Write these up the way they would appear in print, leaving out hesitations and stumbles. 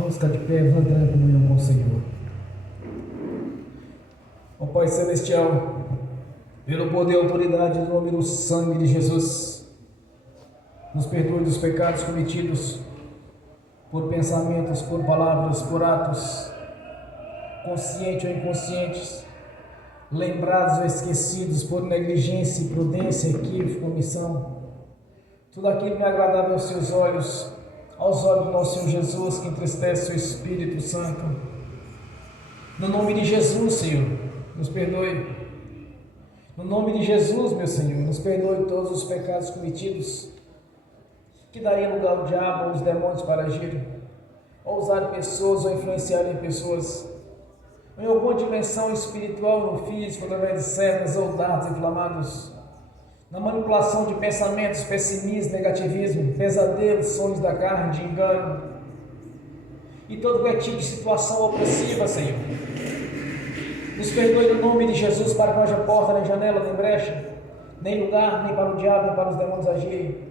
Vamos ficar de pé, vamos entrar em comunhão com o Senhor. Ó Pai Celestial, pelo poder e autoridade do nome do sangue de Jesus, nos perdoe dos pecados cometidos por pensamentos, por palavras, por atos, conscientes ou inconscientes, lembrados ou esquecidos por negligência, imprudência, equívoco, omissão. Tudo aquilo não é agradável aos seus olhos, aos olhos do nosso Senhor Jesus, que entristece o Espírito Santo. No nome de Jesus, Senhor, nos perdoe. No nome de Jesus, meu Senhor, nos perdoe todos os pecados cometidos, que daria lugar ao diabo ou aos demônios para agir, ou usar pessoas ou influenciar em pessoas, em alguma dimensão espiritual no físico, através de setas ou dardos inflamados, na manipulação de pensamentos, pessimismo, negativismo, pesadelos, sonhos da carne, de engano, e todo tipo de situação opressiva, Senhor. Nos perdoe no nome de Jesus, para que não haja porta, nem janela, nem brecha, nem lugar, nem para o diabo, nem para os demônios agirem.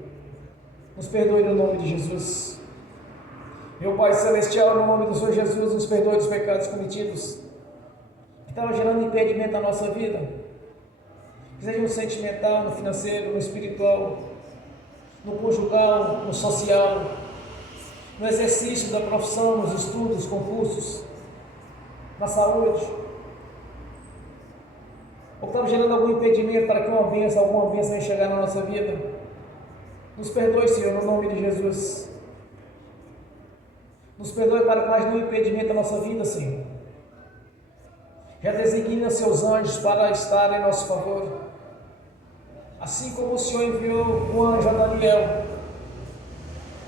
Nos perdoe no nome de Jesus. Meu Pai Celestial, no nome do Senhor Jesus, nos perdoe dos pecados cometidos, que estavam gerando impedimento na nossa vida, que seja no sentimental, no financeiro, no espiritual, no conjugal, no social, no exercício da profissão, nos estudos, concursos, na saúde, ou que estava gerando algum impedimento para que alguma bênção venha chegar na nossa vida. Nos perdoe, Senhor, no nome de Jesus. Nos perdoe para que mais nenhum impedimento na nossa vida, Senhor. Já designa seus anjos para estar em nosso favor, assim como o Senhor enviou o anjo a Daniel,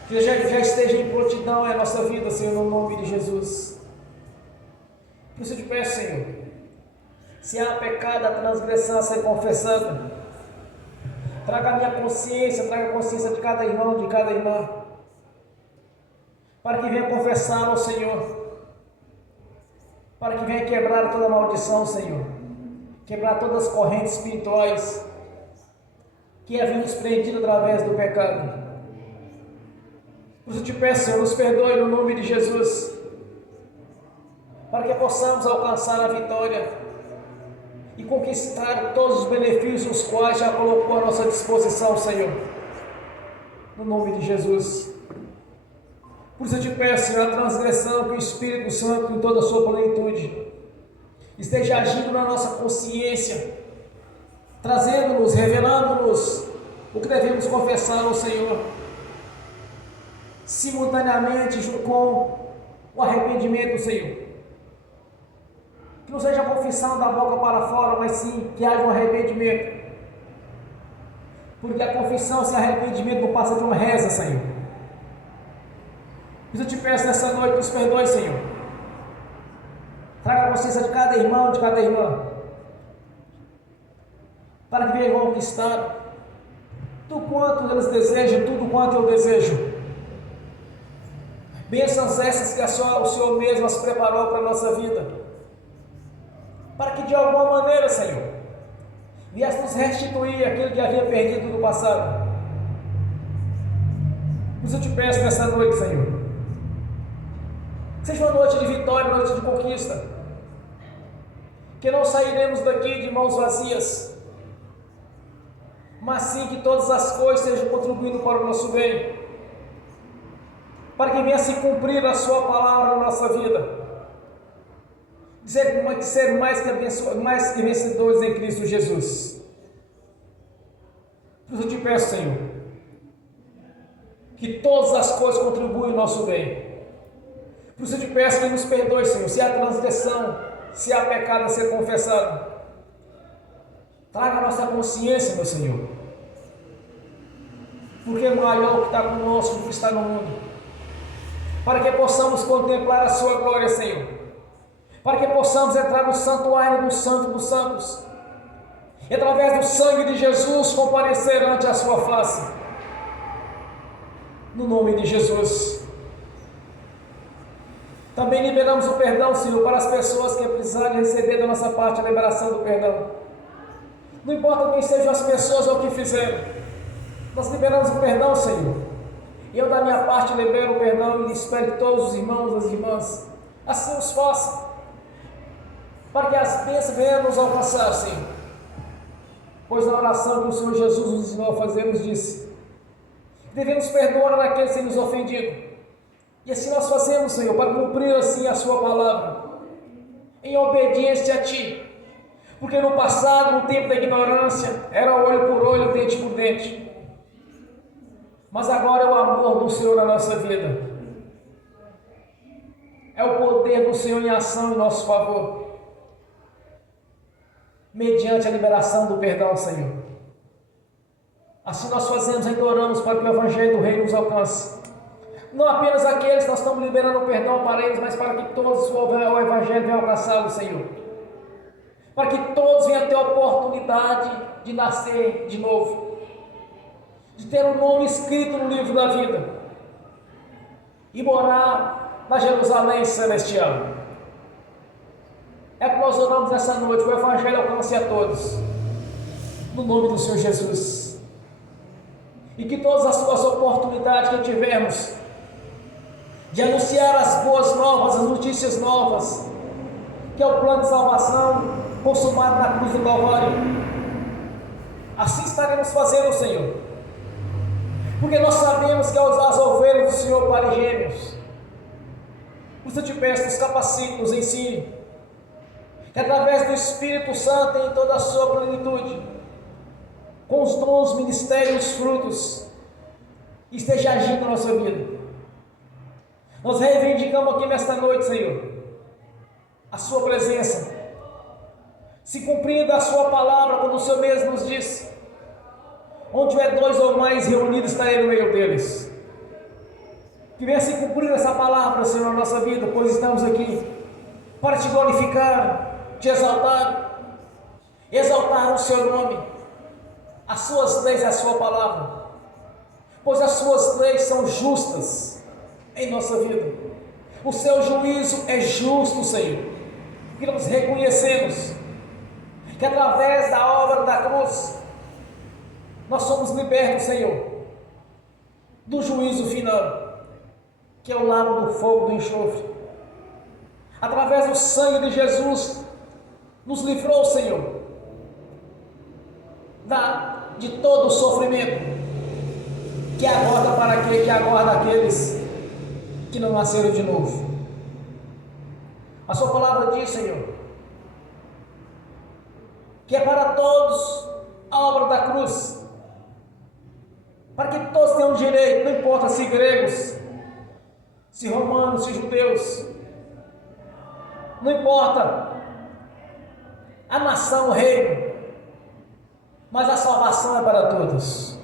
que já esteja em prontidão em nossa vida, Senhor, no nome de Jesus. Por isso eu te peço, Senhor, se há pecado, a transgressão a ser confessada, traga a minha consciência, traga a consciência de cada irmão, de cada irmã, para que venha confessar ao Senhor, para que venha quebrar toda maldição, Senhor, quebrar todas as correntes espirituais que haviam nos prendido através do pecado. Por isso eu te peço, Senhor, nos perdoe no nome de Jesus, para que possamos alcançar a vitória e conquistar todos os benefícios os quais já colocou à nossa disposição, Senhor, no nome de Jesus. Por isso eu te peço, Senhor, a transgressão, que o Espírito Santo, em toda a sua plenitude, esteja agindo na nossa consciência, trazendo-nos, revelando-nos o que devemos confessar ao Senhor, simultaneamente junto com o arrependimento, Senhor. Que não seja a confissão da boca para fora, mas sim que haja um arrependimento, porque a confissão sem arrependimento não passa de uma reza, Senhor. Por isso eu te peço nessa noite, nos perdoe, Senhor. Traga a consciência de cada irmão, de cada irmã, para que venha conquistar tudo quanto eles desejam, tudo quanto eu desejo. Bênçãos essas que o Senhor mesmo as preparou para a nossa vida, para que de alguma maneira, Senhor, viesse nos restituir aquilo que havia perdido no passado. Por isso eu te peço nessa noite, Senhor, que seja uma noite de vitória, uma noite de conquista, que não sairemos daqui de mãos vazias, mas sim que todas as coisas estejam contribuindo para o nosso bem, para que venha se cumprir a sua palavra na nossa vida, ser mais que vencedores em Cristo Jesus. Por isso eu te peço, Senhor, que todas as coisas contribuem ao nosso bem. Por isso eu te peço que nos perdoe, Senhor, se há transgressão, se há pecado a ser confessado. Traga a nossa consciência, meu Senhor, porque é maior o que está conosco do que está no mundo, para que possamos contemplar a sua glória, Senhor, para que possamos entrar no santuário do Santo dos Santos, e através do sangue de Jesus comparecer ante a sua face, no nome de Jesus. Também liberamos o perdão, Senhor, para as pessoas que precisarem receber da nossa parte a liberação do perdão. Não importa quem sejam as pessoas ou o que fizeram, nós liberamos o perdão, Senhor, E eu, da minha parte, libero o perdão e espero que todos os irmãos e as irmãs assim os façam, para que as bênçãos venham nos alcançar, Senhor. Pois na oração que o Senhor Jesus nos ensinou a fazer, nos disse que devemos perdoar aqueles que têm nos ofendido. E assim nós fazemos, Senhor, para cumprir assim a sua palavra, em obediência a Ti. Porque no passado, no tempo da ignorância, era olho por olho, dente por dente. Mas agora é o amor do Senhor na nossa vida. É o poder do Senhor em ação em nosso favor, mediante a liberação do perdão, Senhor. Assim nós fazemos, ainda oramos para que o Evangelho do Reino nos alcance. Não apenas aqueles que nós estamos liberando o perdão para eles, mas para que todos o Evangelho venham alcançá-los, Senhor. Para que todos venham ter a oportunidade de nascer de novo, de ter o nome escrito no livro da vida e morar na Jerusalém celestial. É que nós oramos nessa noite, o Evangelho alcance a todos, no nome do Senhor Jesus. E que todas as suas oportunidades que tivermos de anunciar as boas novas, as notícias novas, que é o plano de salvação consumado na cruz do Calvário, assim estaremos fazendo, Senhor, porque nós sabemos que as ovelhas do Senhor parem gêmeos. Por isso eu te peço, nos capacite, nos ensine, que através do Espírito Santo, em toda a sua plenitude, com os dons, ministérios, frutos, esteja agindo na nossa vida. Nós reivindicamos aqui nesta noite, Senhor, a sua presença, se cumprindo a sua palavra, quando o Senhor mesmo nos diz: onde tiver dois ou mais reunidos, estarei no meio deles. Que venha se cumprir essa palavra, Senhor, na nossa vida, pois estamos aqui para te glorificar, te exaltar o seu nome, as suas leis e a sua palavra, pois as suas leis são justas em nossa vida. O seu juízo é justo, Senhor, que nós reconhecemos que através da obra da cruz nós somos libertos, Senhor, do juízo final, que é o lago do fogo do enxofre. Através do sangue de Jesus nos livrou, Senhor, de todo o sofrimento que aguarda aqueles que não nasceram de novo. A sua palavra diz, Senhor, que é para todos a obra da cruz, para que todos tenham direito, não importa se gregos, se romanos, se judeus, não importa a nação, o reino, mas a salvação é para todos,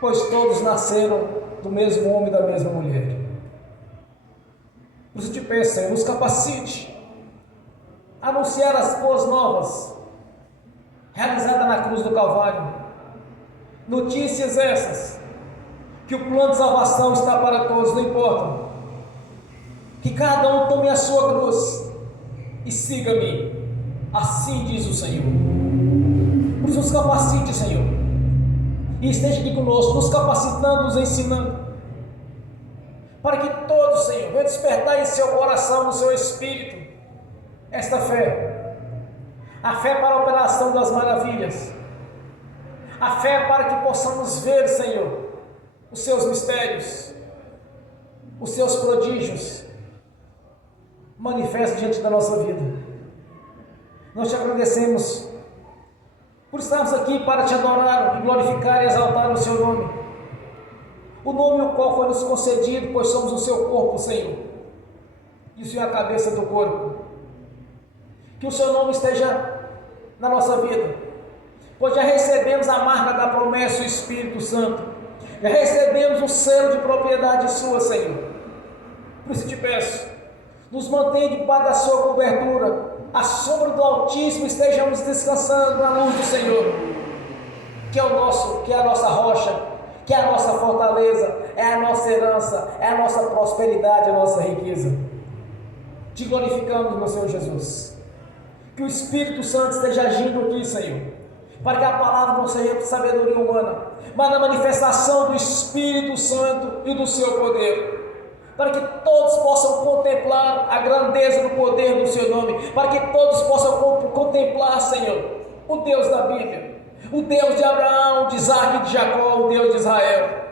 pois todos nasceram do mesmo homem e da mesma mulher. Por isso te peço, Senhor, nos capacite a anunciar as boas novas realizadas na cruz do Calvário. Notícias essas, que o plano de salvação está para todos, não importa, que cada um tome a sua cruz e siga-me, assim diz o Senhor. Por isso nos capacite, Senhor, e esteja aqui conosco, nos capacitando, nos ensinando, para que todos, Senhor, venham despertar em seu coração, no seu espírito, esta fé, a fé para a operação das maravilhas, a fé para que possamos ver, Senhor, os seus mistérios, os seus prodígios manifestos diante da nossa vida. Nós te agradecemos por estarmos aqui para te adorar, glorificar e exaltar o seu nome, o nome o qual foi nos concedido, pois somos o seu corpo, Senhor, e o Senhor é a cabeça do corpo. Que o seu nome esteja na nossa vida, pois já recebemos a marca da promessa, o Espírito Santo, já recebemos o selo de propriedade sua, Senhor. Por isso te peço, nos mantenha debaixo da sua cobertura, à sombra do Altíssimo, estejamos descansando na luz do Senhor, que é a nossa rocha, que é a nossa fortaleza, é a nossa herança, é a nossa prosperidade, a nossa riqueza. Te glorificamos, meu Senhor Jesus, que o Espírito Santo esteja agindo aqui, Senhor, para que a palavra não seja sabedoria humana, mas na manifestação do Espírito Santo e do seu poder, para que todos possam contemplar a grandeza do poder do seu nome, para que todos possam contemplar, Senhor, o Deus da Bíblia, o Deus de Abraão, de Isaac e de Jacó, o Deus de Israel.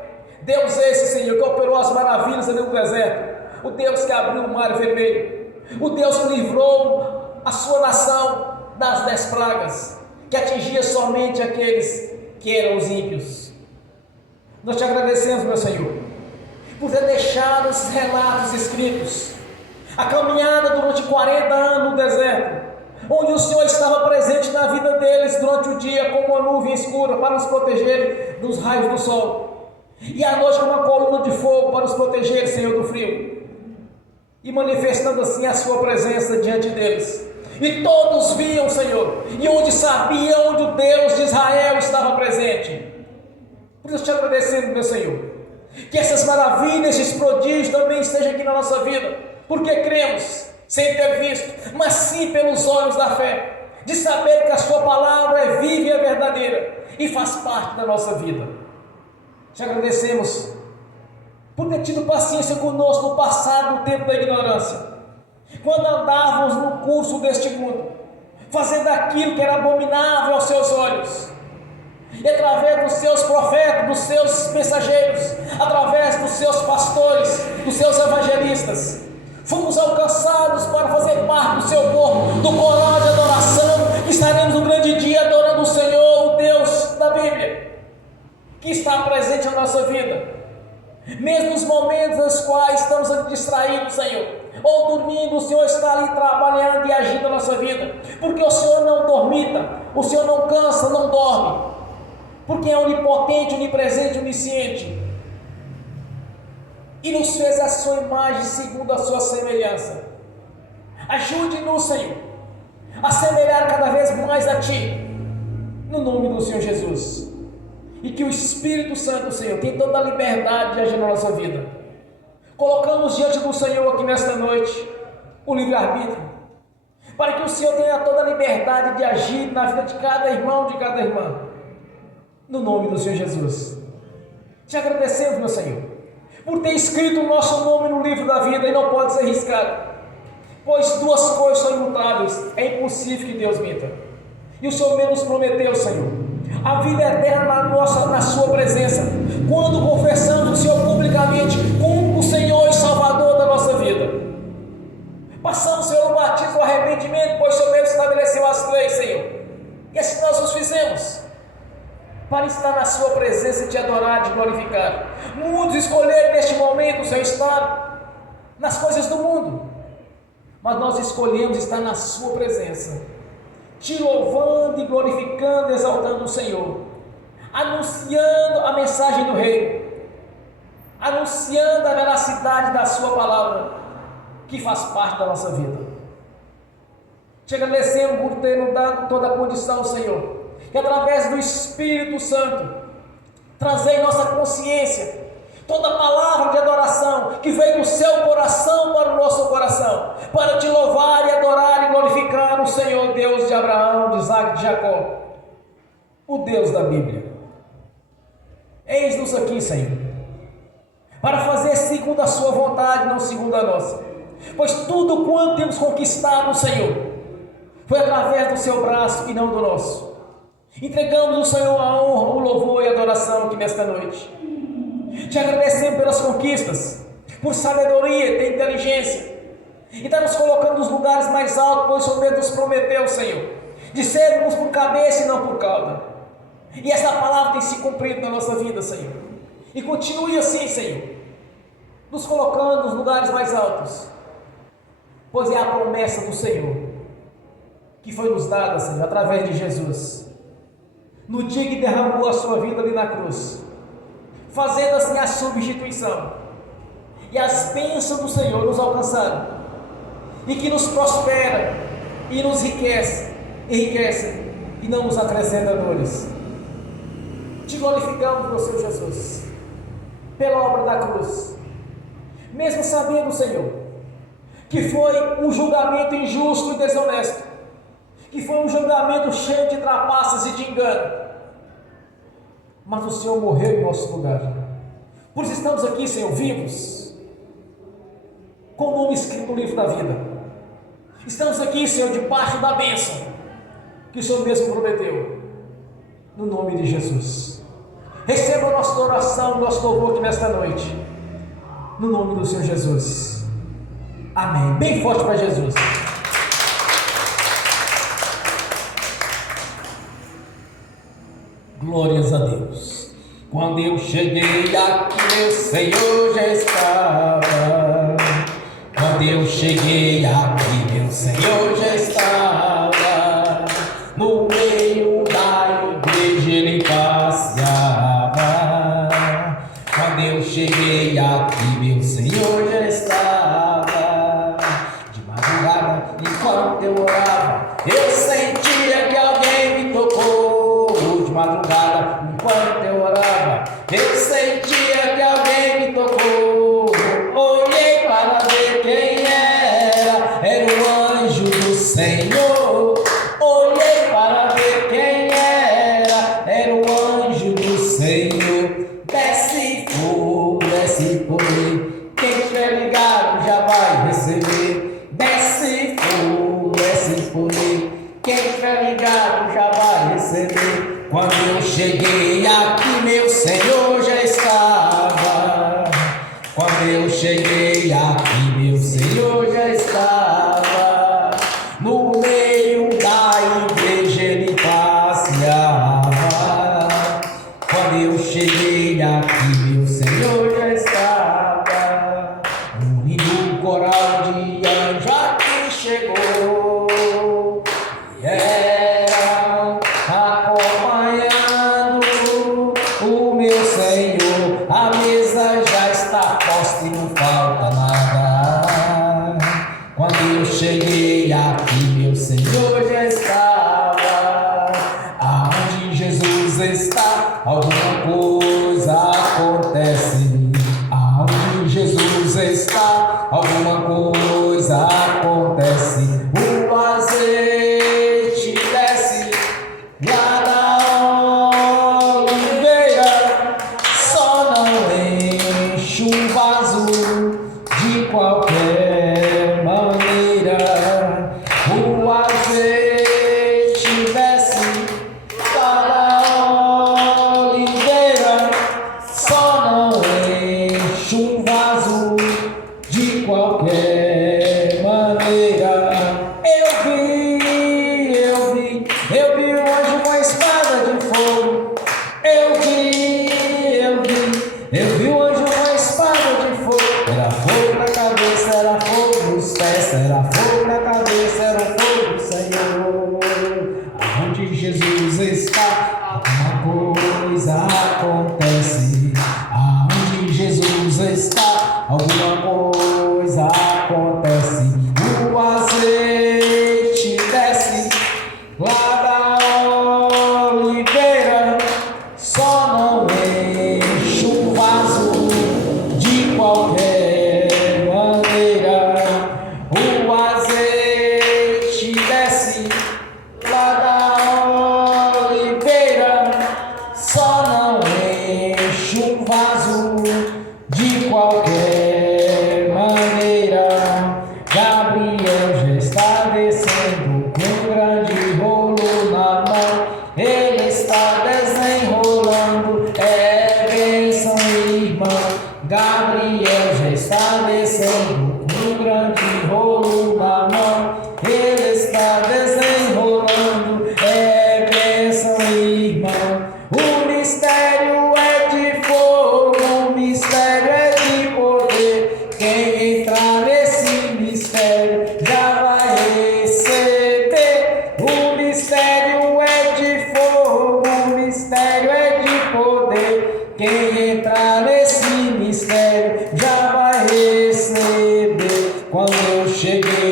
Deus esse, Senhor, que operou as maravilhas ali no deserto, o Deus que abriu o mar vermelho, o Deus que livrou a sua nação das 10 pragas, que atingia somente aqueles que eram os ímpios. Nós te agradecemos, meu Senhor, por ter deixado esses relatos escritos, a caminhada durante 40 anos no deserto, onde o Senhor estava presente na vida deles durante o dia como uma nuvem escura para os proteger dos raios do sol, e à noite como uma coluna de fogo para os proteger, Senhor, do frio, e manifestando assim a sua presença diante deles. E todos viam, Senhor, e onde sabiam onde o Deus de Israel estava presente. Por isso te agradecemos, meu Senhor, que essas maravilhas, esses prodígios também estejam aqui na nossa vida, porque cremos, sem ter visto, mas sim pelos olhos da fé, de saber que a sua palavra é viva e é verdadeira, e faz parte da nossa vida. Te agradecemos por ter tido paciência conosco no passado, no tempo da ignorância, quando andávamos no curso deste mundo, fazendo aquilo que era abominável aos seus olhos, e através dos seus profetas, dos seus mensageiros, através dos seus pastores, dos seus evangelistas, fomos alcançados para fazer parte do seu corpo, do coral de adoração. Estaremos no grande dia adorando o Senhor, o Deus da Bíblia, que está presente na nossa vida, mesmo nos momentos nos quais estamos distraídos, Senhor, ou dormindo. O Senhor está ali trabalhando e agindo na nossa vida, porque o Senhor não dormita, o Senhor não cansa, não dorme, porque é onipotente, onipresente, onisciente, e nos fez a sua imagem segundo a sua semelhança. Ajude-nos, Senhor, a semelhar cada vez mais a Ti, no nome do Senhor Jesus, e que o Espírito Santo, Senhor, tenha toda a liberdade de agir na nossa vida. Colocamos diante do Senhor aqui nesta noite o livre-arbítrio, para que o Senhor tenha toda a liberdade de agir na vida de cada irmão, de cada irmã, no nome do Senhor Jesus. Te agradecemos, meu Senhor, por ter escrito o nosso nome no livro da vida, e não pode ser riscado, pois duas coisas são imutáveis: é impossível que Deus minta, e o Senhor mesmo nos prometeu, Senhor, a vida eterna na sua presença, quando confessamos o Senhor publicamente como o Senhor e Salvador da nossa vida. Passamos, Senhor, no batismo, o arrependimento, pois o Senhor mesmo estabeleceu as leis, Senhor, e assim nós os fizemos, para estar na sua presença e te adorar, te glorificar. Muitos escolheram neste momento, Senhor, estar nas coisas do mundo, mas nós escolhemos estar na sua presença, te louvando e glorificando, exaltando o Senhor, anunciando a mensagem do Reino, anunciando a veracidade da sua palavra, que faz parte da nossa vida. Te agradecemos por ter nos dado toda a condição, Senhor, que através do Espírito Santo trazer em nossa consciência toda a palavra de adoração que veio do seu coração para o nosso coração, para te louvar e adorar e glorificar o Senhor, Deus de Abraão, de Isaac e de Jacó, o Deus da Bíblia. Eis-nos aqui, Senhor, para fazer segundo a sua vontade, não segundo a nossa, pois tudo quanto temos conquistado, Senhor, foi através do seu braço e não do nosso. Entregamos ao Senhor a honra, o louvor e a adoração aqui nesta noite. Te agradecemos pelas conquistas, por sabedoria, ter inteligência, e está nos colocando nos lugares mais altos, pois o Senhor mesmo nos prometeu, Senhor, de sermos por cabeça e não por cauda. E essa palavra tem se cumprido na nossa vida, Senhor, e continue assim, Senhor, nos colocando nos lugares mais altos, pois é a promessa do Senhor que foi nos dada, Senhor, através de Jesus, no dia que derramou a sua vida ali na cruz, fazendo assim a substituição, e as bênçãos do Senhor nos alcançaram, e que nos prospera e nos enriquece e não nos acrescenta dores. Te glorificamos, meu Senhor Jesus, pela obra da cruz, mesmo sabendo, Senhor, que foi um julgamento injusto e desonesto, que foi um julgamento cheio de trapaças e de engano, mas o Senhor morreu em nosso lugar. Por isso estamos aqui, Senhor, vivos, com o nome escrito no livro da vida. Estamos aqui, Senhor, debaixo da bênção que o Senhor mesmo prometeu, no nome de Jesus. Receba a nossa oração, nosso louvor aqui nesta noite, no nome do Senhor Jesus. Amém. Bem forte para Jesus. Glórias a Deus. Quando eu cheguei aqui, meu Senhor já estava. Quando eu cheguei aqui, meu Senhor já estava. No meio da igreja ele passeava. Quando eu cheguei aqui, meu Senhor já estava. De madrugada, enquanto eu orava, eu sentia que alguém me tocou. De madrugada, enquanto eu orava, eu sentia que alguém me tocou. Olhei para ver quem era o anjo do Senhor. Olhei para ver quem era o anjo do Senhor. Desce fogo, desce fogo, quem estiver ligado já vai receber. Desce fogo, desce fogo, quem estiver ligado já vai receber. Quando eu cheguei aqui, meu Senhor já estava. Quando eu cheguei aqui, meu Senhor já estava. No meio da igreja ele passeava. Quando eu cheguei aqui, meu Senhor já estava. Um lindo coral de anjos aqui chegou. E era acompanhando o meu Senhor. A mesa já está posta e não falta nada. Quando eu cheguei aqui, meu Senhor já estava. Aonde Jesus está, alguma coisa acontece. Aonde Jesus está, alguma coisa acontece. O azeite desce lá da oliveira, só não enche um vaso de qualquer maneira. O azeite desce lá da oliveira, só não enche um vaso de qualquer maneira. Eu vi um anjo com a espada de fogo. Eu vi um anjo com a espada de fogo. Era fogo na cabeça, era fogo nos pés, era fogo na cabeça, era fogo do Senhor. Aonde Jesus está, alguma coisa acontece. Aonde Jesus está, alguma coisa acontece. O azeite desce lá da oliveira, só não enche um vaso de qualquer maneira. O azeite desce lá da oliveira, só não enche um vaso de qualquer maneira. Gabriel já está descendo com um grande rolo na mão. Ele está desenrolando, é bênção, irmão. Gabriel já está descendo com um grande rolo na mão. Ele está desenrolando, é bênção, irmão. O mistério é de fogo, o mistério é de poder. Quem entrar nesse mistério já vai receber. O mistério é de fogo, o mistério é de poder. Quem entrar nesse mistério já vai receber. Quando eu cheguei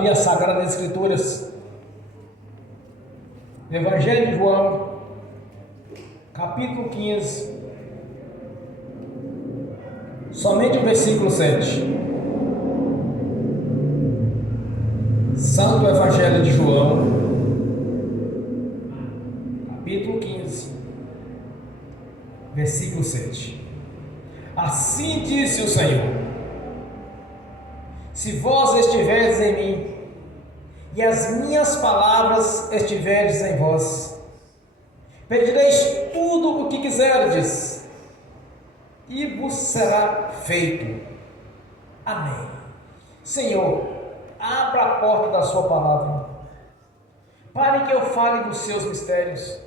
abrir as Sagradas Escrituras, Evangelho de João, capítulo 15, somente o versículo 7. Santo Evangelho de João, capítulo 15, versículo 7. Assim disse o Senhor: se vós estiverdes em mim, e as minhas palavras estiverdes em vós, pedireis tudo o que quiserdes, e vos será feito. Amém. Senhor, abra a porta da sua palavra, para que eu fale dos seus mistérios,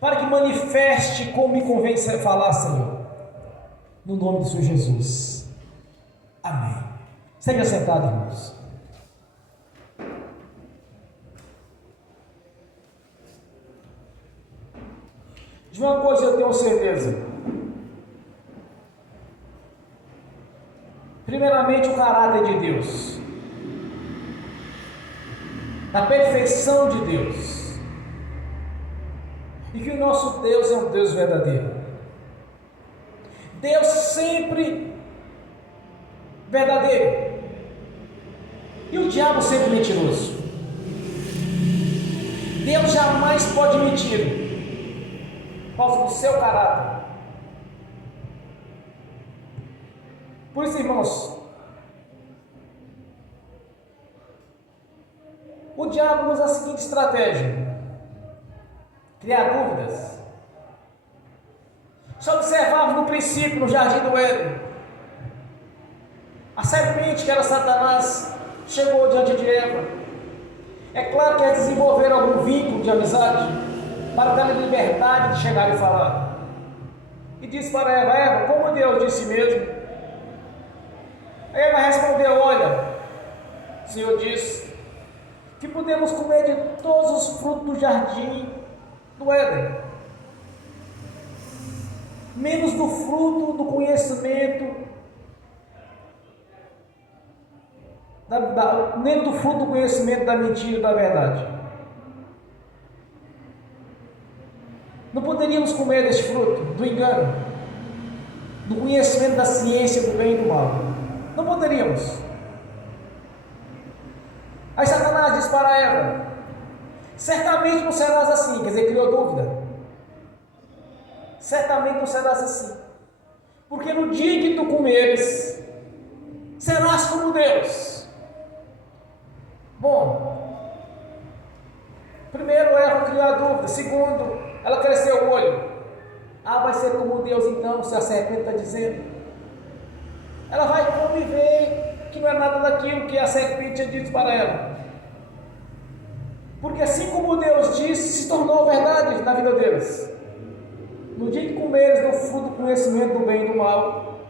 para que manifeste como me convém falar, Senhor, no nome de Senhor Jesus. Amém. Esteja sentado, irmãos. De uma coisa eu tenho certeza: primeiramente, o caráter de Deus, a perfeição de Deus, e que o nosso Deus é um Deus verdadeiro. Deus sempre verdadeiro, e o diabo sempre mentiroso. Deus jamais pode mentir por causa do seu caráter. Por isso, irmãos, o diabo usa a seguinte estratégia: criar dúvidas. Só observávamos no princípio, no jardim do Éden, a serpente, que era Satanás, chegou diante de Eva. É claro que eles desenvolveram algum vínculo de amizade para dar a liberdade de chegar e falar. E disse para Eva: Eva, como Deus disse mesmo? Eva respondeu: olha, o Senhor disse que podemos comer de todos os frutos do jardim do Éden, menos do fruto do conhecimento, nem do fruto do conhecimento da mentira e da verdade. Não poderíamos comer deste fruto do engano, do conhecimento da ciência do bem e do mal. Não poderíamos. Aí Satanás disse para Eva: certamente não serás assim. Quer dizer, criou dúvida. Certamente não serás assim, porque no dia que tu comeres, serás como Deus. Bom, primeiro Eva criou a dúvida. Segundo, ela cresceu o olho. Vai ser como Deus então, se a serpente está dizendo. Ela vai conviver que não é nada daquilo que a serpente tinha dito para ela. Porque assim como Deus disse, se tornou verdade na vida deles. No dia que comeres do fruto do conhecimento do bem e do mal,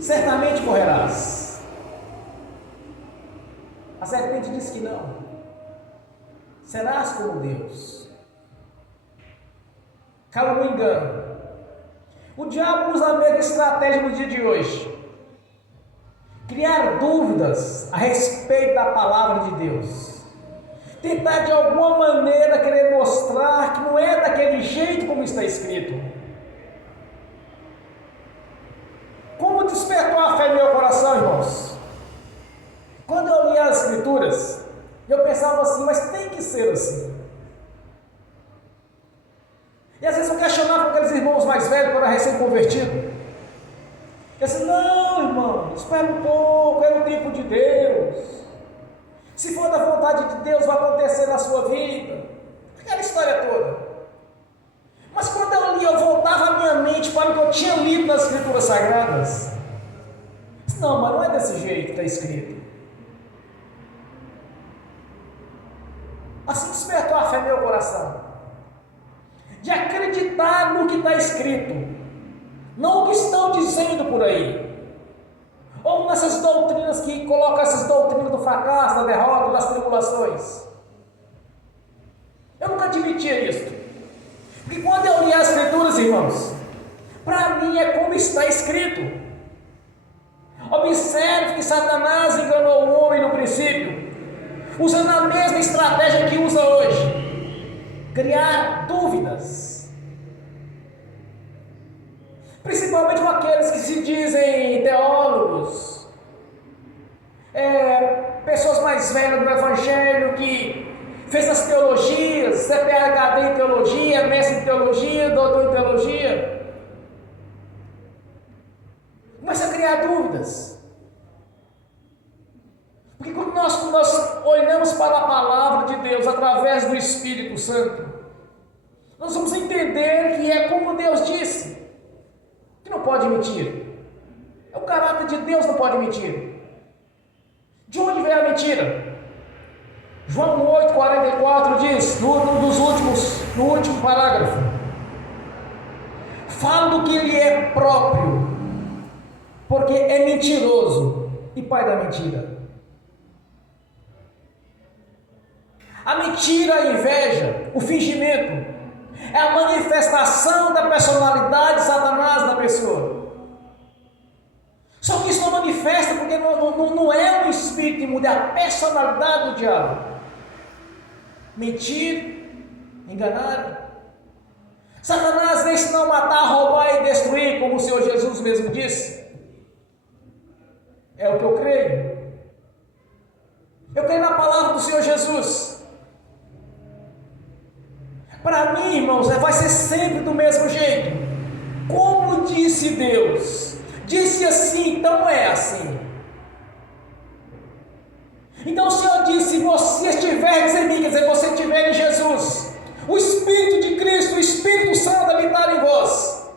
certamente morrerás. A serpente disse que não. Serás como Deus. Caiu no engano. O diabo usa a mesma estratégia no dia de hoje: criar dúvidas a respeito da palavra de Deus, tentar de alguma maneira querer mostrar que não é daquele jeito como está escrito. Como despertou a fé no meu coração, irmãos? Quando eu li as Escrituras, eu pensava assim: mas tem que ser assim. E às vezes eu questionava com aqueles irmãos mais velhos, quando era recém-convertido. Eu disse: não, irmão, espera um pouco, é no tempo de Deus. Se for da vontade de Deus, vai acontecer na sua vida. Aquela história toda. Mas quando eu li, eu voltava a minha mente para o que eu tinha lido nas Escrituras Sagradas. Eu disse: não, mas não é desse jeito que está escrito. Assim despertou a fé no meu coração, de acreditar no que está escrito, não o que estão dizendo por aí, ou nessas doutrinas que colocam essas doutrinas do fracasso, da derrota, das tribulações. Eu nunca admitia isso, porque quando eu li as Escrituras, irmãos, para mim é como está escrito. Observe que Satanás enganou o homem no princípio, usando a mesma estratégia que usa hoje: criar dúvidas. Principalmente com aqueles que se dizem teólogos, pessoas mais velhas do Evangelho, que fez as teologias, CPHD em teologia, mestre em teologia, doutor em teologia. Começa a criar dúvidas. Porque quando nós olhamos para a palavra de Deus através do Espírito Santo, nós vamos entender que é como Deus disse, que não pode mentir. É o caráter de Deus, não pode mentir. De onde vem a mentira? João 8,44 diz, no último parágrafo, fala do que ele é próprio, porque é mentiroso e pai da mentira. A mentira, a inveja, o fingimento, é a manifestação da personalidade de Satanás na pessoa. Só que isso não manifesta porque não é um espírito imundo, é a personalidade do diabo. Mentir, enganar. Satanás vem senão matar, roubar e destruir, como o Senhor Jesus mesmo disse. É o que eu creio. Eu creio na palavra do Senhor Jesus. Para mim, irmãos, vai ser sempre do mesmo jeito. Como disse Deus, disse assim, então é assim. Então o Senhor disse: se você estiver em mim, quer dizer, você estiver em Jesus, o Espírito de Cristo, o Espírito Santo habitar em vós,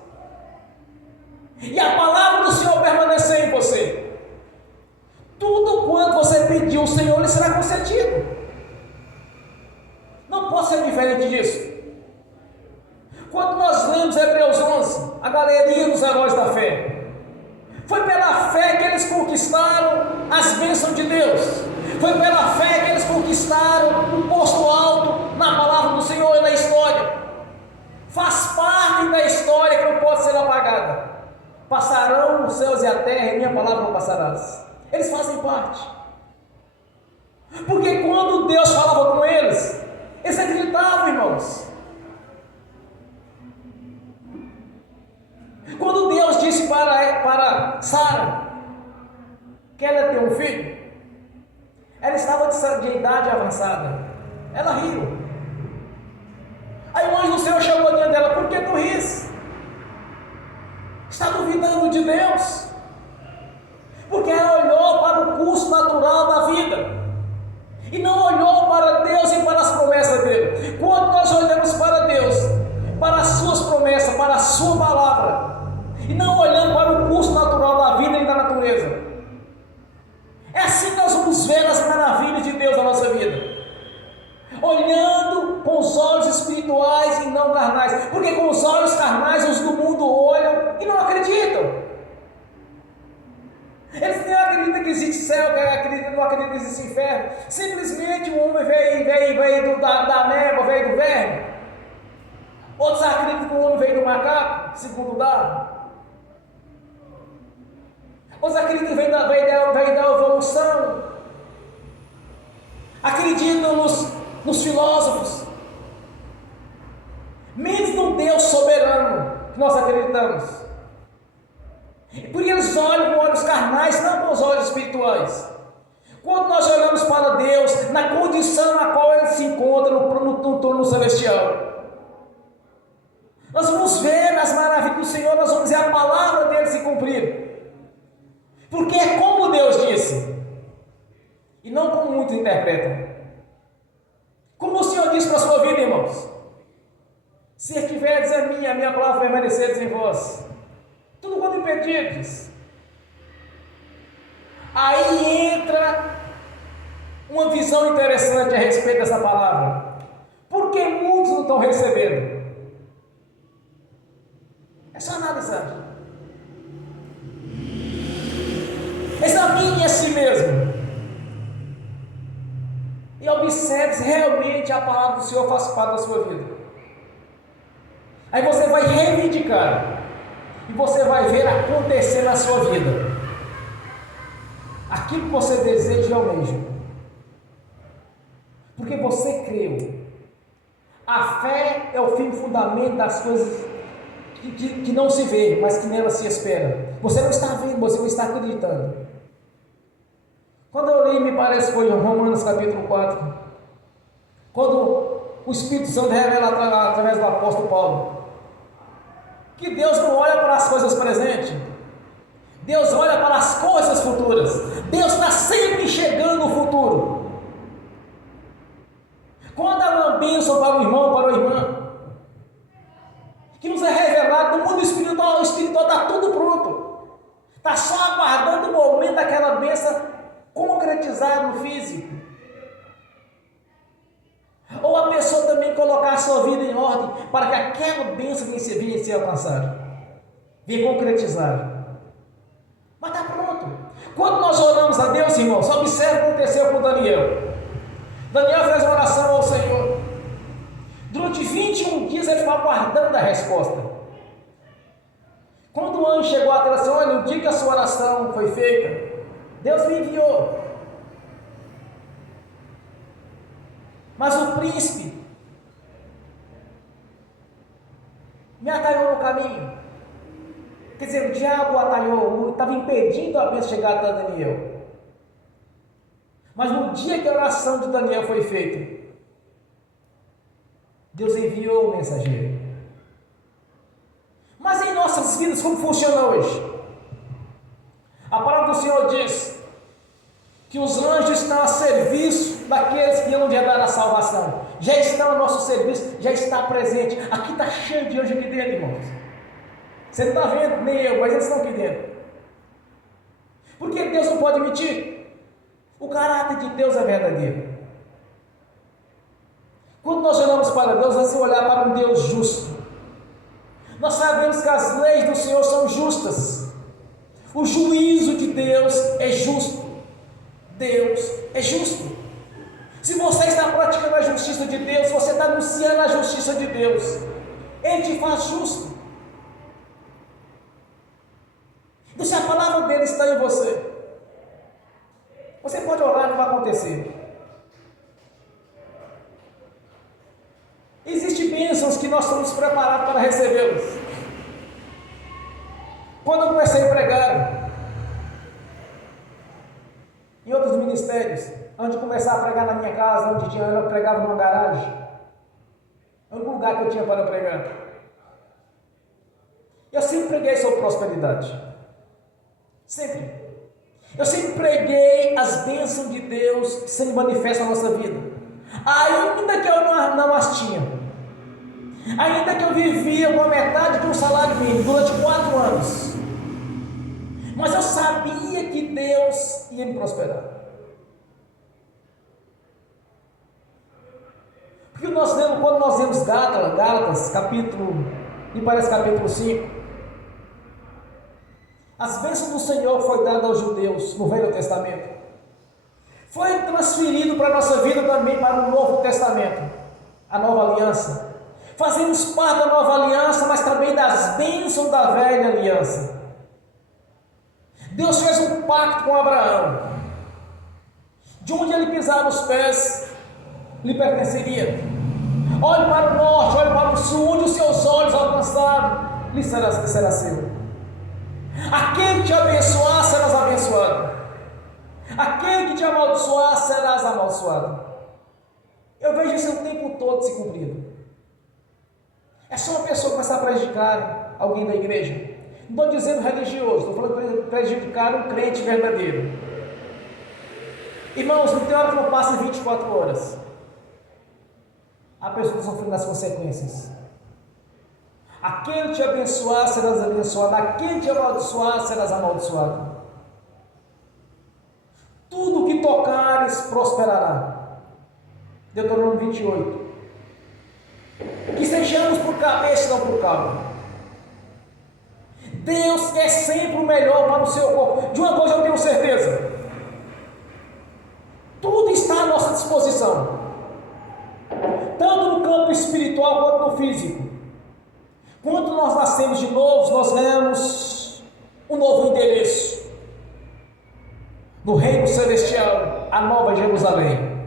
e a palavra do Senhor permanecer em você, tudo quanto você pediu ao Senhor lhe será concedido. Não pode ser diferente disso. Quando nós lemos Hebreus 11, a galeria dos heróis da fé, foi pela fé que eles conquistaram as bênçãos de Deus. Foi pela fé que eles conquistaram um posto alto na palavra do Senhor e na história. Faz parte da história que não pode ser apagada. Passarão os céus e a terra, e minha palavra não passarás. Eles fazem parte. Porque quando Deus falava com eles acreditavam, irmãos. Quando Deus disse para Sara que ela ia ter um filho, ela estava de idade avançada. Ela riu. Aí o anjo do Senhor chegou diante dela: por que tu ris? Está duvidando de Deus? Porque ela olhou para o curso natural da vida e não olhou para Deus e para as promessas dele. Quando nós olhamos para Deus, para as suas promessas, para a sua palavra, e não olhando para o curso natural da vida e da natureza, é assim que nós vamos ver as maravilhas de Deus na nossa vida, olhando com os olhos espirituais e não carnais. Porque com os olhos carnais os do mundo olham e não acreditam. Eles nem acreditam que existe céu, não acreditam que existe inferno. Simplesmente o homem veio da neva, veio do verme. Outros acreditam que o homem veio do macaco, segundo Darwin. Outros acreditam que veio da evolução. Acreditam nos filósofos. Menos no Deus soberano que nós acreditamos. Porque eles olham com olhos carnais, não com os olhos espirituais. Quando nós olhamos para Deus, na condição na qual Ele se encontra no trono celestial, nós vamos ver as maravilhas do Senhor, nós vamos ver a palavra dele se cumprir. Porque é como Deus disse, e não como muitos interpretam. Como o Senhor disse para a sua vida, irmãos: se estiverdes a minha palavra permaneceres em vós, tudo quanto impedirdes. Aí entra uma visão interessante a respeito dessa palavra. Por que muitos não estão recebendo? É só analisar. Examine a si mesmo e observe se realmente a palavra do Senhor faz parte da sua vida. Aí você vai reivindicar e você vai ver acontecer na sua vida. aquilo que você deseja e almeja, porque você creu. A fé é o fim fundamento das coisas que não se vê, mas que nela se espera. Você não está vendo, você não está acreditando. Quando eu li, me parece que foi em Romanos capítulo 4, quando o Espírito Santo revela através do apóstolo Paulo, que Deus não olha para as coisas presentes, Deus olha para as coisas futuras. Deus está sempre enxergando o futuro. Quando há uma bênção para o irmão, para a irmã, que nos é revelado no mundo espiritual, o espiritual está tudo pronto, está só aguardando o momento daquela bênção concretizar no físico. Ou a pessoa também colocar a sua vida em ordem para que aquela bênção venha ser alcançada, venha concretizar. Mas está pronto. Quando nós oramos a Deus, irmãos, observe o que aconteceu com Daniel. Daniel fez uma oração ao Senhor. Durante 21 dias ele ficou aguardando a resposta. Quando o anjo chegou à oração, olha, no dia que a sua oração foi feita, Deus me enviou. Mas o príncipe me atalhou no caminho. Quer dizer, o diabo o atalhou, estava impedindo a bênção chegar até Daniel. Mas no dia que a oração de Daniel foi feita, Deus enviou o mensageiro. Mas em nossas vidas, como funciona hoje? A palavra do Senhor diz que os anjos estão a serviço daqueles que hão de herdar a salvação. Já estão a nosso serviço, já está presente. Aqui está cheio de anjos aqui dentro, irmãos. Você não está vendo, nem eu, mas eles estão aqui dentro. Porque Deus não pode mentir. O caráter de Deus é verdadeiro. Quando nós olhamos para Deus, nós vamos olhar para um Deus justo. Nós sabemos que as leis do Senhor são justas. O juízo de Deus é justo. Deus é justo. Se você está praticando a justiça de Deus, você está anunciando a justiça de Deus. Ele te faz justo. Então, se a palavra dele está em você, você pode orar, que vai acontecer. Existem bênçãos que nós estamos preparados para recebê-los. Quando eu comecei a pregar em outros ministérios, antes de começar a pregar na minha casa, eu pregava numa garagem, é o único lugar que eu tinha para pregar. Eu sempre preguei sobre prosperidade, sempre. Eu sempre preguei as bênçãos de Deus que se manifestam na nossa vida, ainda que eu não as tinha, ainda que eu vivia com a metade de um salário mínimo durante 4 anos, mas eu sabia que Deus ia me prosperar. Porque quando nós vemos Gálatas, me parece capítulo 5, as bênçãos do Senhor foi dada aos judeus no Velho Testamento, foi transferido para a nossa vida também para o Novo Testamento, a Nova Aliança. Fazemos parte da Nova Aliança, mas também das bênçãos da Velha Aliança. Deus fez um pacto com Abraão. De onde ele pisar os pés, lhe pertenceria. Olhe para o norte, olhe para o sul, onde os seus olhos alcançarem, lhe será seu. Aquele que te abençoar, serás abençoado. Aquele que te amaldiçoar, serás amaldiçoado. Eu vejo isso o tempo todo se cumprindo. É só uma pessoa começar a prejudicar alguém da igreja. Não estou dizendo religioso, estou falando prejudicar um crente verdadeiro. Irmãos, não tem hora que não passa 24 horas. A pessoa está sofrendo as consequências. Aquele que te abençoar, serás abençoado. Aquele que te amaldiçoar, serás amaldiçoado. Tudo que tocares prosperará. Deuteronômio 28. Que sejamos por cabeça e não por cauda. Deus é sempre o melhor para o seu corpo. De uma coisa eu tenho certeza: tudo está à nossa disposição, tanto no campo espiritual quanto no físico. Quando nós nascemos de novo, nós ganhamos um novo endereço. no reino celestial, a nova Jerusalém.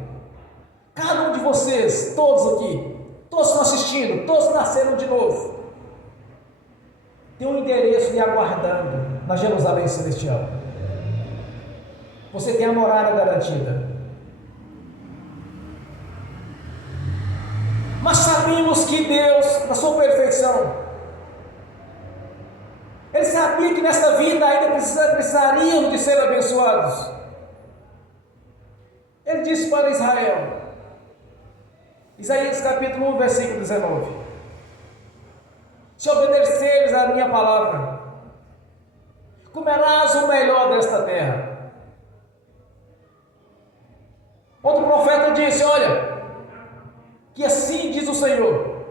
Cada um de vocês, todos aqui, todos estão assistindo, todos nasceram de novo, tem um endereço lhe aguardando na Jerusalém celestial. Você tem a morada garantida. Mas sabemos que Deus, na sua perfeição, Ele sabia que nesta vida ainda precisariam de ser abençoados. Ele disse para Israel, Isaías capítulo 1, versículo 19: se obedeceres a minha palavra, comerás o melhor desta terra. Outro profeta disse, olha, que assim diz o Senhor,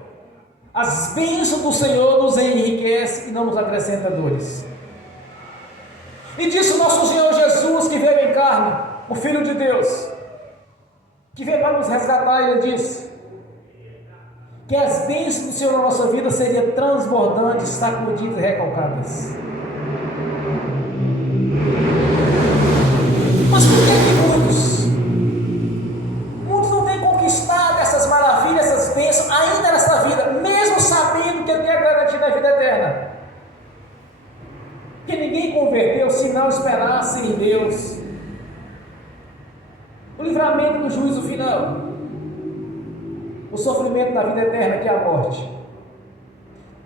as bênçãos do Senhor nos enriquece e não nos acrescenta dores. E disse o nosso Senhor Jesus, que veio em carne, o Filho de Deus, que veio para nos resgatar, Ele disse que as bênçãos do Senhor na nossa vida seriam transbordantes, sacudidas e recalcadas. Mas por que muitos não têm conquistado essas maravilhas, essas bênçãos ainda nesta vida, mesmo sabendo que Ele tem a garantia da vida eterna? Que ninguém converteu se não esperasse em Deus o livramento do juízo final, o sofrimento da vida eterna, que é a morte.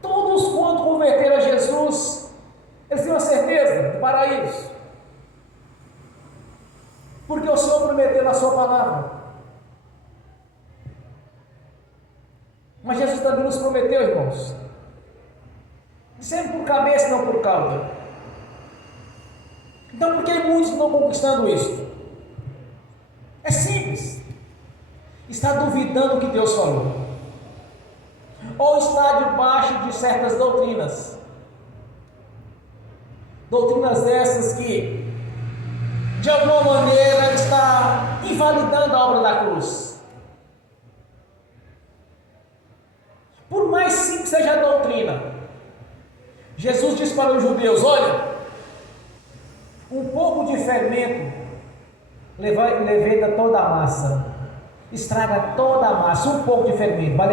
Todos quando converteram a Jesus, eles têm a certeza do paraíso, porque o Senhor prometeu na sua palavra. Mas Jesus também nos prometeu, irmãos, sempre por cabeça, não por cauda. Então por que muitos não estão conquistando isso? É simples. Está duvidando o que Deus falou, ou está debaixo de certas doutrinas dessas que de alguma maneira está invalidando a obra da cruz. Por mais simples seja a doutrina, Jesus disse para os judeus, olha, um pouco de fermento leveda toda a massa, estraga toda a massa. Um pouco de fermento vai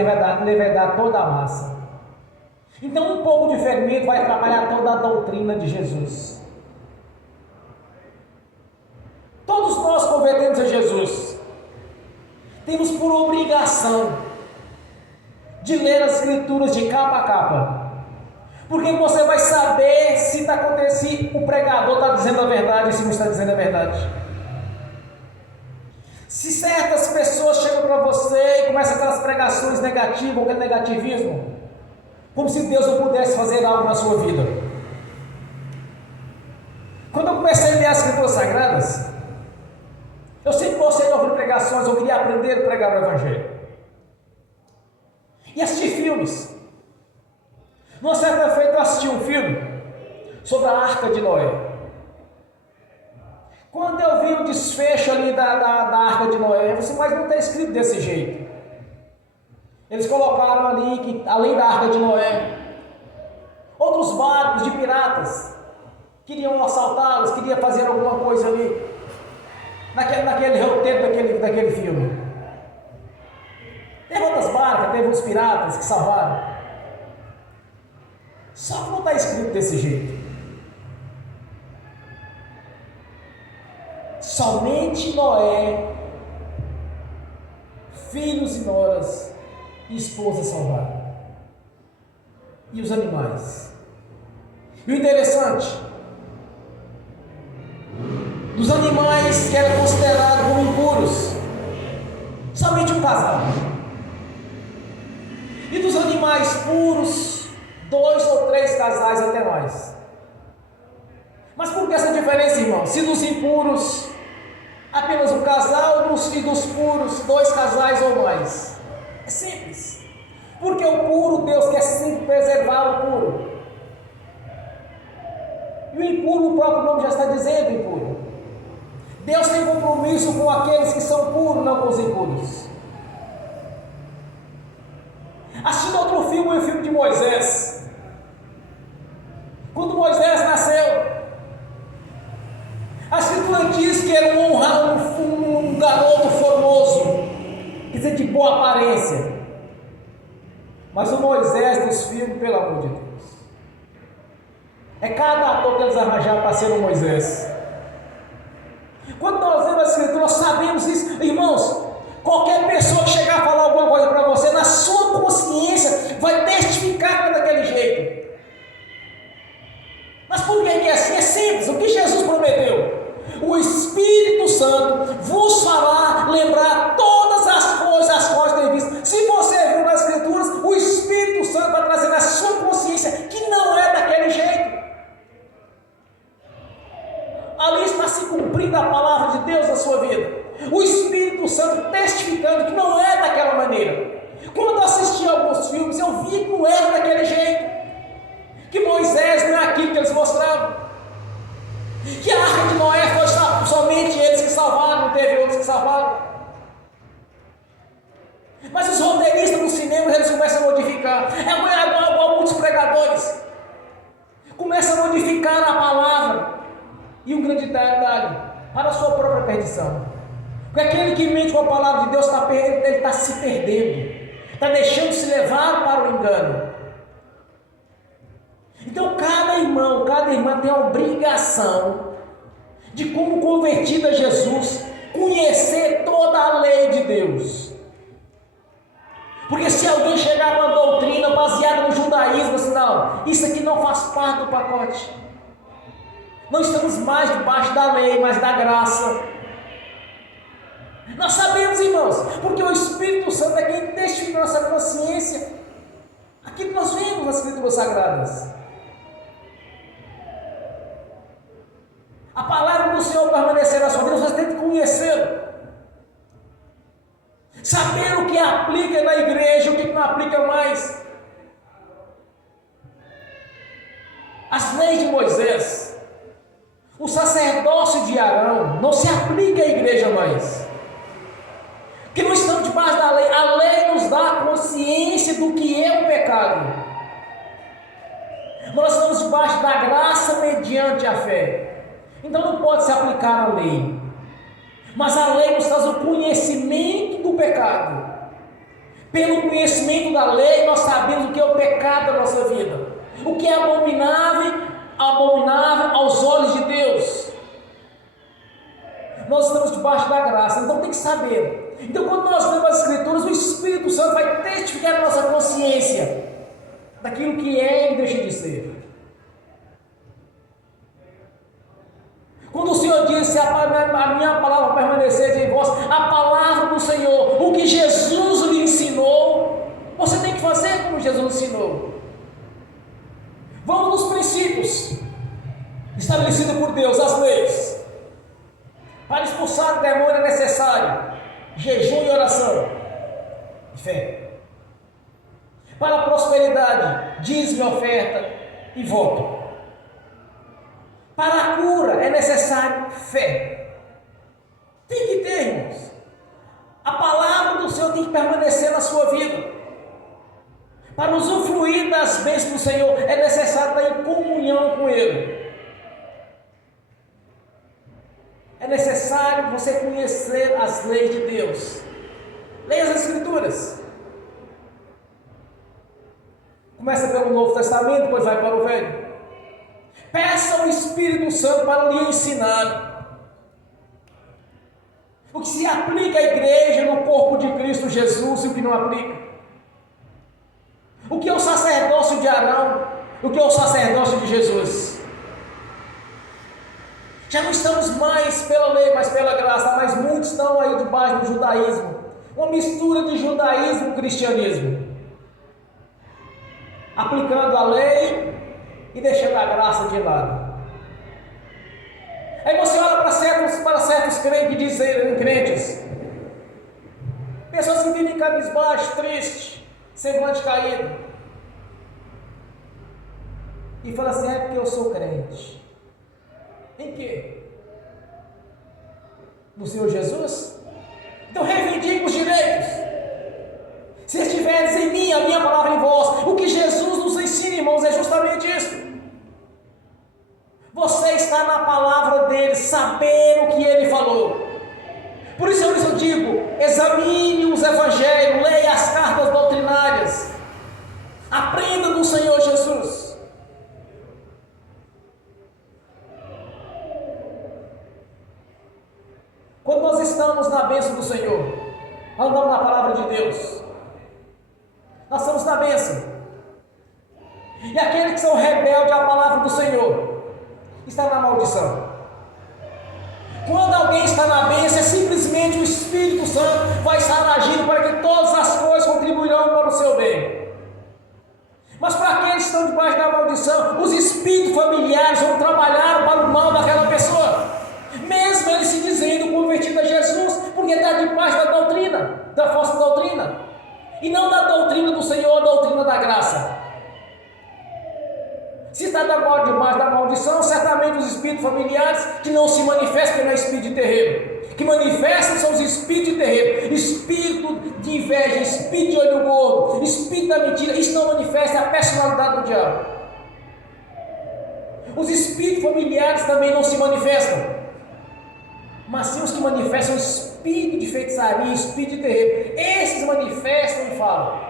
levedar toda a massa. Então um pouco de fermento vai trabalhar toda a doutrina de Jesus. Todos nós convertemos a Jesus, temos por obrigação de ler as escrituras de capa a capa, porque você vai saber se o pregador está dizendo a verdade e se não está dizendo a verdade. Se certas pessoas chegam para você e começam aquelas pregações negativas, aquele negativismo, como se Deus não pudesse fazer algo na sua vida. Quando eu comecei a ler as escrituras sagradas, eu sempre gostei de ouvir pregações, eu queria aprender a pregar o Evangelho. E assistir filmes. Numa certa feita eu assisti um filme sobre a Arca de Noé. Quando eu vi o desfecho ali da Arca de Noé, eu disse, mas não está escrito desse jeito. Eles colocaram ali que, além da Arca de Noé, outros barcos de piratas queriam assaltá-los, queriam fazer alguma coisa ali, naquele roteiro daquele filme. Teve outras barcas, teve uns piratas que salvaram. Só que não está escrito desse jeito. Somente Noé, filhos e noras e esposa salvaram. E os animais. E o interessante, dos animais que eram considerados como impuros, somente um casal. E dos animais puros, 2 ou 3 casais até mais. Mas por que essa diferença, irmão? Se dos impuros apenas um casal, e dos puros 2 casais ou mais. É simples. Porque o puro, Deus quer sempre preservar o puro. E o impuro, o próprio nome já está dizendo impuro. Deus tem compromisso com aqueles que são puros, não com os impuros. Assistindo outro filme, o filme de Moisés. Quando Moisés nasceu, a Escritura diz que Mas o Moisés dos filmes, pelo amor de Deus, é cada ator que eles arranjaram para ser o Moisés. Quando nós lemos a Escritura, nós sabemos isso, irmãos. Qualquer pessoa que chegar a falar alguma coisa para você, na sua consciência, vai testificar que é daquele jeito. Mas por que é assim? É simples. O que Jesus prometeu? O Espírito Santo vos fará lembrar todas as coisas as quais tem visto. Se você viu nas Escrituras, o Espírito Santo vai trazer na sua consciência que não é daquele jeito. Ali está se cumprindo a palavra de Deus na sua vida. O Espírito Santo testificando que não é daquela maneira. Quando eu assisti alguns filmes, eu vi que não era daquele jeito. Que Moisés não é aquilo que eles mostravam. Que a arca de Noé foi somente eles que salvaram, não teve outros que salvaram. Mas os roteiristas do cinema, eles começam a modificar. É igual muitos pregadores. Começam a modificar a palavra. E um grande detalhe, para a sua própria perdição. Porque aquele que mente com a palavra de Deus, ele está se perdendo. Está deixando se levar para o engano. Então cada irmão, cada irmã tem a obrigação de, como convertido a Jesus, conhecer toda a lei de Deus. Porque se alguém chegar com uma doutrina baseada no judaísmo, assim, não, isso aqui não faz parte do pacote. Não estamos mais debaixo da lei, mas da graça. Nós sabemos, irmãos, porque o Espírito Santo é quem testifica nossa consciência. Aquilo que nós vemos nas Escrituras Sagradas. A palavra do Senhor permanecerá na sua vida, você tem que conhecê-lo. Saber o que aplica na igreja, o que não aplica mais. As leis de Moisés, o sacerdócio de Arão, não se aplica à igreja mais. Porque não estamos debaixo da lei. A lei nos dá consciência do que é o pecado. Nós estamos debaixo da graça mediante a fé. Então não pode se aplicar a lei. Mas a lei nos traz o conhecimento do pecado. Pelo conhecimento da lei, nós sabemos o que é o pecado da nossa vida. O que é abominável aos olhos de Deus. Nós estamos debaixo da graça, então tem que saber. Então quando nós lemos as Escrituras, o Espírito Santo vai testificar a nossa consciência daquilo que é e deixa de ser. Quando o Senhor disse, a minha palavra permanecer em vós, a palavra do Senhor, o que Jesus lhe ensinou, você tem que fazer como Jesus ensinou. Vamos nos princípios estabelecidos por Deus, as leis. Para expulsar o demônio é necessário jejum e oração e fé. Para a prosperidade, dízimo, oferta e voto. Para a cura é necessário fé. Tem que ter, irmãos. A palavra do Senhor tem que permanecer na sua vida. Para usufruir das bênçãos do Senhor é necessário estar em comunhão com Ele. É necessário você conhecer as leis de Deus. Leia as Escrituras. Começa pelo Novo Testamento, depois vai para o Velho. Peça ao Espírito Santo para lhe ensinar o que se aplica à igreja no corpo de Cristo Jesus e o que não aplica. O que é o sacerdócio de Arão, o que é o sacerdócio de Jesus. Já não estamos mais pela lei, mas pela graça, mas muitos estão aí debaixo do judaísmo, uma mistura de judaísmo e cristianismo, aplicando a lei e deixando a graça de lado. Aí você olha para certos crentes, dizem crentes, pessoas que vivem cabisbaixo, triste, semblante caído, e fala assim, é porque eu sou crente. Em quê? No Senhor Jesus? Então reivindique os direitos. Se estiveres em mim, a minha palavra em vós, o que Jesus nos ensina, irmãos, é justamente isso. Você está na palavra dele, sabendo o que ele falou. Por isso eu digo, examine os evangelhos, leia as cartas doutrinárias. Quando nós estamos na bênção do Senhor, andamos na palavra de Deus, nós estamos na bênção. E aqueles que são rebeldes à palavra do Senhor, está na maldição. Quando alguém está na bênção, é simplesmente o Espírito Santo vai estar agindo para que todas as coisas contribuirão para o seu bem. Mas para aqueles que estão debaixo da maldição, os espíritos familiares vão trabalhar para o mal daquela pessoa, mesmo ele se dizendo convertido a Jesus, porque está debaixo da doutrina, da falsa doutrina, e não da doutrina do Senhor, a doutrina da graça. Se está debaixo da maldição, certamente os espíritos familiares que não se manifestam, que não é espírito de terreiro, que manifestam são os espíritos de terreiro, espírito de inveja, espírito de olho gordo, espírito da mentira. Isso não manifesta a personalidade do diabo. Os espíritos familiares também não se manifestam, mas sim os que manifestam o espírito de feitiçaria, espírito de terreiro. Esses manifestam e falam.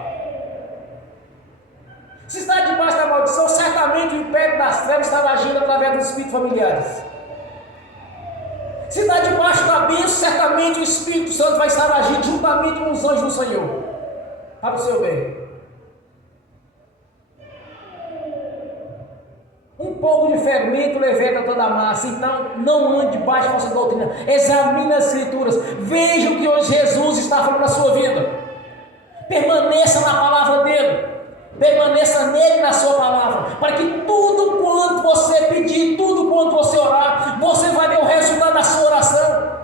Se está debaixo da maldição, certamente o império das trevas está agindo através dos espíritos familiares. Se está debaixo da bênção, certamente o Espírito Santo vai estar agindo juntamente com os anjos do Senhor, para o seu bem. Um pouco de fermento levanta toda a massa. Então não ande debaixo da falsa doutrina. Examine as Escrituras, veja o que hoje Jesus está falando na sua vida. Permaneça na palavra dele. Permaneça nele, na sua palavra, para que tudo quanto você pedir, tudo quanto você orar, você vai ver o resultado da sua oração.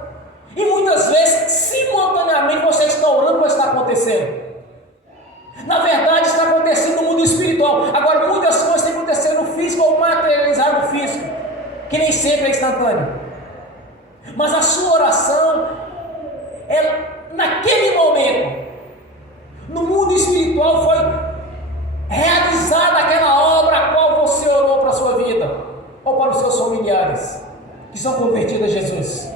E muitas vezes, simultaneamente, você está orando, mas está acontecendo. Na verdade, está acontecendo no mundo espiritual. Agora, muitas coisas têm acontecido no físico ou materializado no físico, que nem sempre é instantâneo. Mas a sua oração, naquele momento, no mundo espiritual, foi realizada aquela obra a qual você orou para a sua vida, ou para os seus familiares, que são convertidos a Jesus.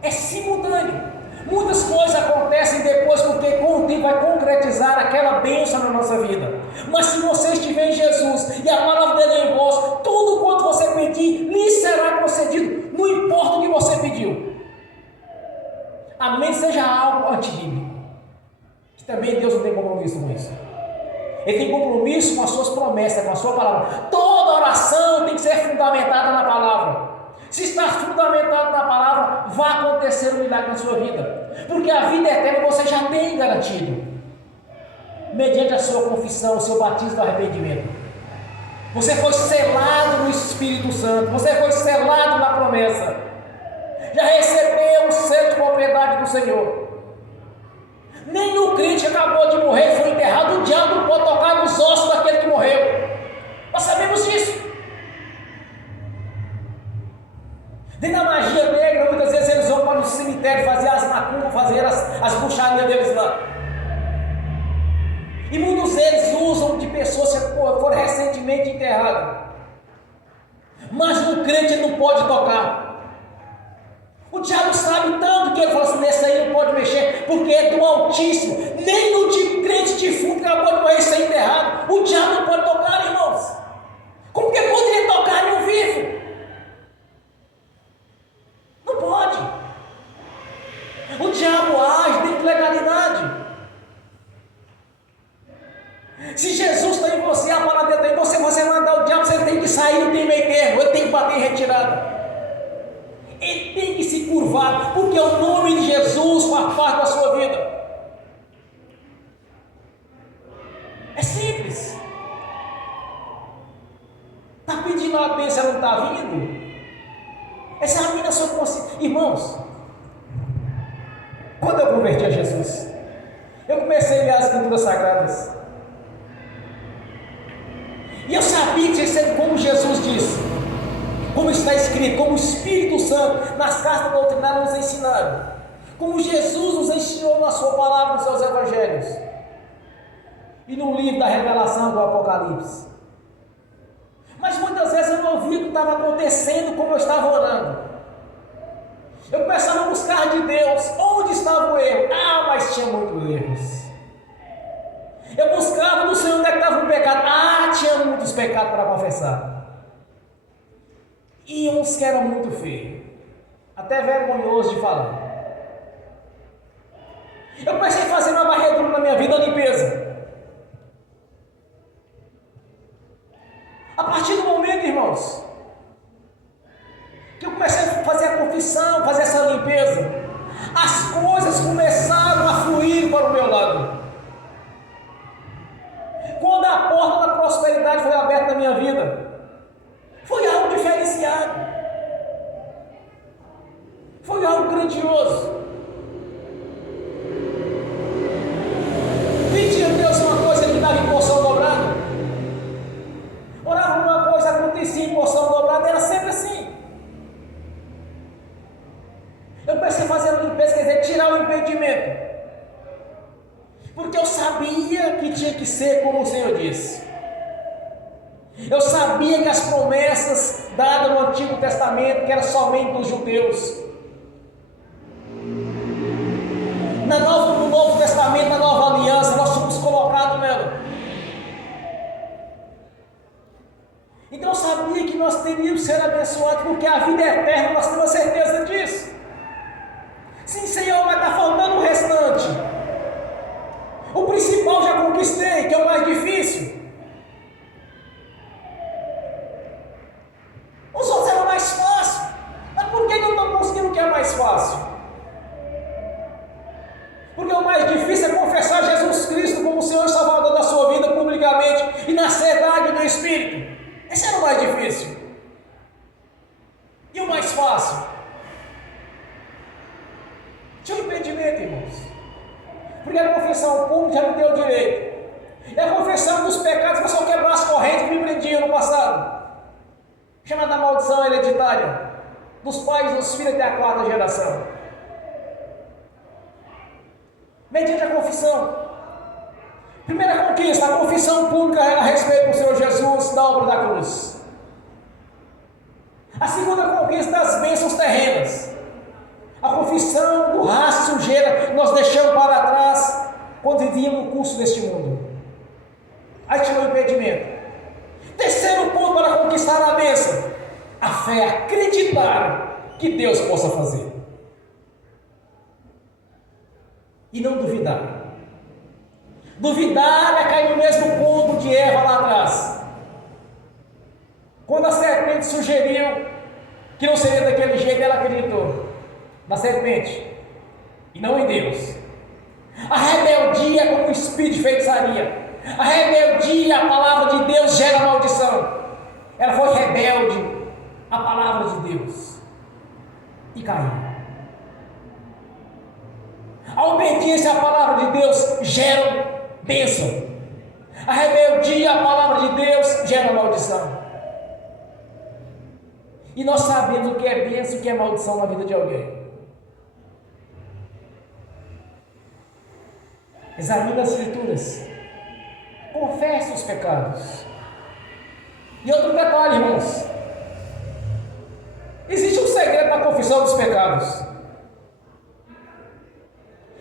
É simultâneo. Muitas coisas acontecem depois, porque com o tempo vai concretizar aquela bênção na nossa vida. Mas se você estiver em Jesus, e a palavra dele é em vós, tudo quanto você pedir, lhe será concedido, não importa o que você pediu. Amém? Seja algo antibíblico. Também Deus não tem compromisso com isso. Ele tem compromisso com as suas promessas, com a sua palavra. Toda oração tem que ser fundamentada na palavra. Se está fundamentado na palavra, vai acontecer um milagre na sua vida. Porque a vida eterna você já tem garantido, mediante a sua confissão, o seu batismo do arrependimento. Você foi selado no Espírito Santo. Você foi selado na promessa. Já recebeu o selo de propriedade do Senhor. Nem o crente que acabou de morrer foi enterrado, o diabo não pode tocar nos ossos daquele que morreu. Nós sabemos disso. Dentro da magia negra, muitas vezes eles vão para o cemitério fazer as macumbas, fazer as bruxarias deles lá. E muitos deles usam de pessoas que foram recentemente enterradas. Mas no crente ele não pode tocar. O diabo sabe tanto que ele fala assim: nesse aí não pode mexer, porque é do Altíssimo. Nem no de crente defunto que acabou de morrer sem enterrado, o diabo não pode tocar, irmãos. Como que poderia tocar em um vivo? Não pode. O diabo age dentro de legalidade. Se Jesus está em você, a palavra dele está em você mandar o diabo, você tem que sair, não tem meio termo, ele tem que bater em retirada. Ele tem que se curvar, porque o nome de Jesus faz parte da sua vida. É simples. Está pedindo a bênção, não está vindo? Examina a sua consciência. Irmãos, quando eu converti a Jesus, eu comecei a ler as Escrituras Sagradas. E eu sabia que seria como Jesus disse, como está escrito, como o Espírito Santo nas cartas doutrinárias nos ensinaram, como Jesus nos ensinou na sua palavra, nos seus evangelhos e no livro da revelação do Apocalipse. Mas muitas vezes eu não via o que estava acontecendo como eu estava orando. Eu começava a buscar de Deus onde estava o erro. Mas tinha muitos erros. Eu buscava no Senhor onde é que estava o pecado. Tinha muitos pecados para confessar. E uns que eram muito feios. até vergonhoso de falar. Eu comecei a fazer uma varredura na minha vida, a limpeza. A partir do momento, irmãos, que eu comecei a fazer a confissão, fazer essa limpeza, as coisas começaram a fluir para o meu lado. Quando a porta da prosperidade foi aberta na minha vida, foi algo diferenciado, foi algo grandioso. Pedia a Deus uma coisa, Ele me dava em porção dobrada. Orava uma coisa, acontecia em porção dobrada, era sempre assim. Eu comecei a fazer a limpeza, quer dizer, tirar o impedimento. Porque eu sabia que tinha que ser como o Senhor disse. Eu sabia que as promessas dadas no Antigo Testamento, que eram somente dos judeus, no Novo Testamento, na Nova Aliança, nós somos colocados nela. Então eu sabia que nós teríamos que ser abençoados, porque a vida é eterna, nós temos certeza disso. Sim, Senhor, mas está faltando o restante. O principal já conquistei, que é o mais difícil. Os outros eram mais fáceis. Mas por que eu não estou conseguindo o que é mais fácil? Porque o mais difícil é confessar Jesus Cristo como o Senhor e Salvador da sua vida publicamente e nascer da água e do Espírito. Esse era o mais difícil. E o mais fácil? Tinha um impedimento, irmãos. Porque a confissão pública já me deu direito. E a confissão dos pecados, para só quebrar as correntes que me prendiam no passado. Chamada maldição hereditária. Dos pais e dos filhos até a quarta geração. Mediante a confissão. Primeira conquista, a confissão pública a respeito do Senhor Jesus, da obra da cruz. A segunda conquista, das bênçãos terrenas. A confissão do rastro sujeira que nós deixamos para trás quando vivíamos no curso deste mundo. Aí tirou o impedimento. Terceiro ponto para conquistar a bênção: a fé, acreditar que Deus possa fazer. E não duvidar. Duvidar é cair no mesmo ponto de Eva lá atrás. Quando a serpente sugeriu que não seria daquele jeito, ela acreditou na serpente e não em Deus. A rebeldia é como um espírito de feitiçaria. A rebeldia, a palavra de Deus gera maldição. Ela foi rebelde à palavra de Deus e caiu. A obediência à palavra de Deus gera bênção. A rebeldia à palavra de Deus gera maldição. E nós sabemos o que é bênção e o que é maldição na vida de alguém. Examine as Escrituras. Confesse os pecados. E outro detalhe, irmãos. Existe um segredo na confissão dos pecados.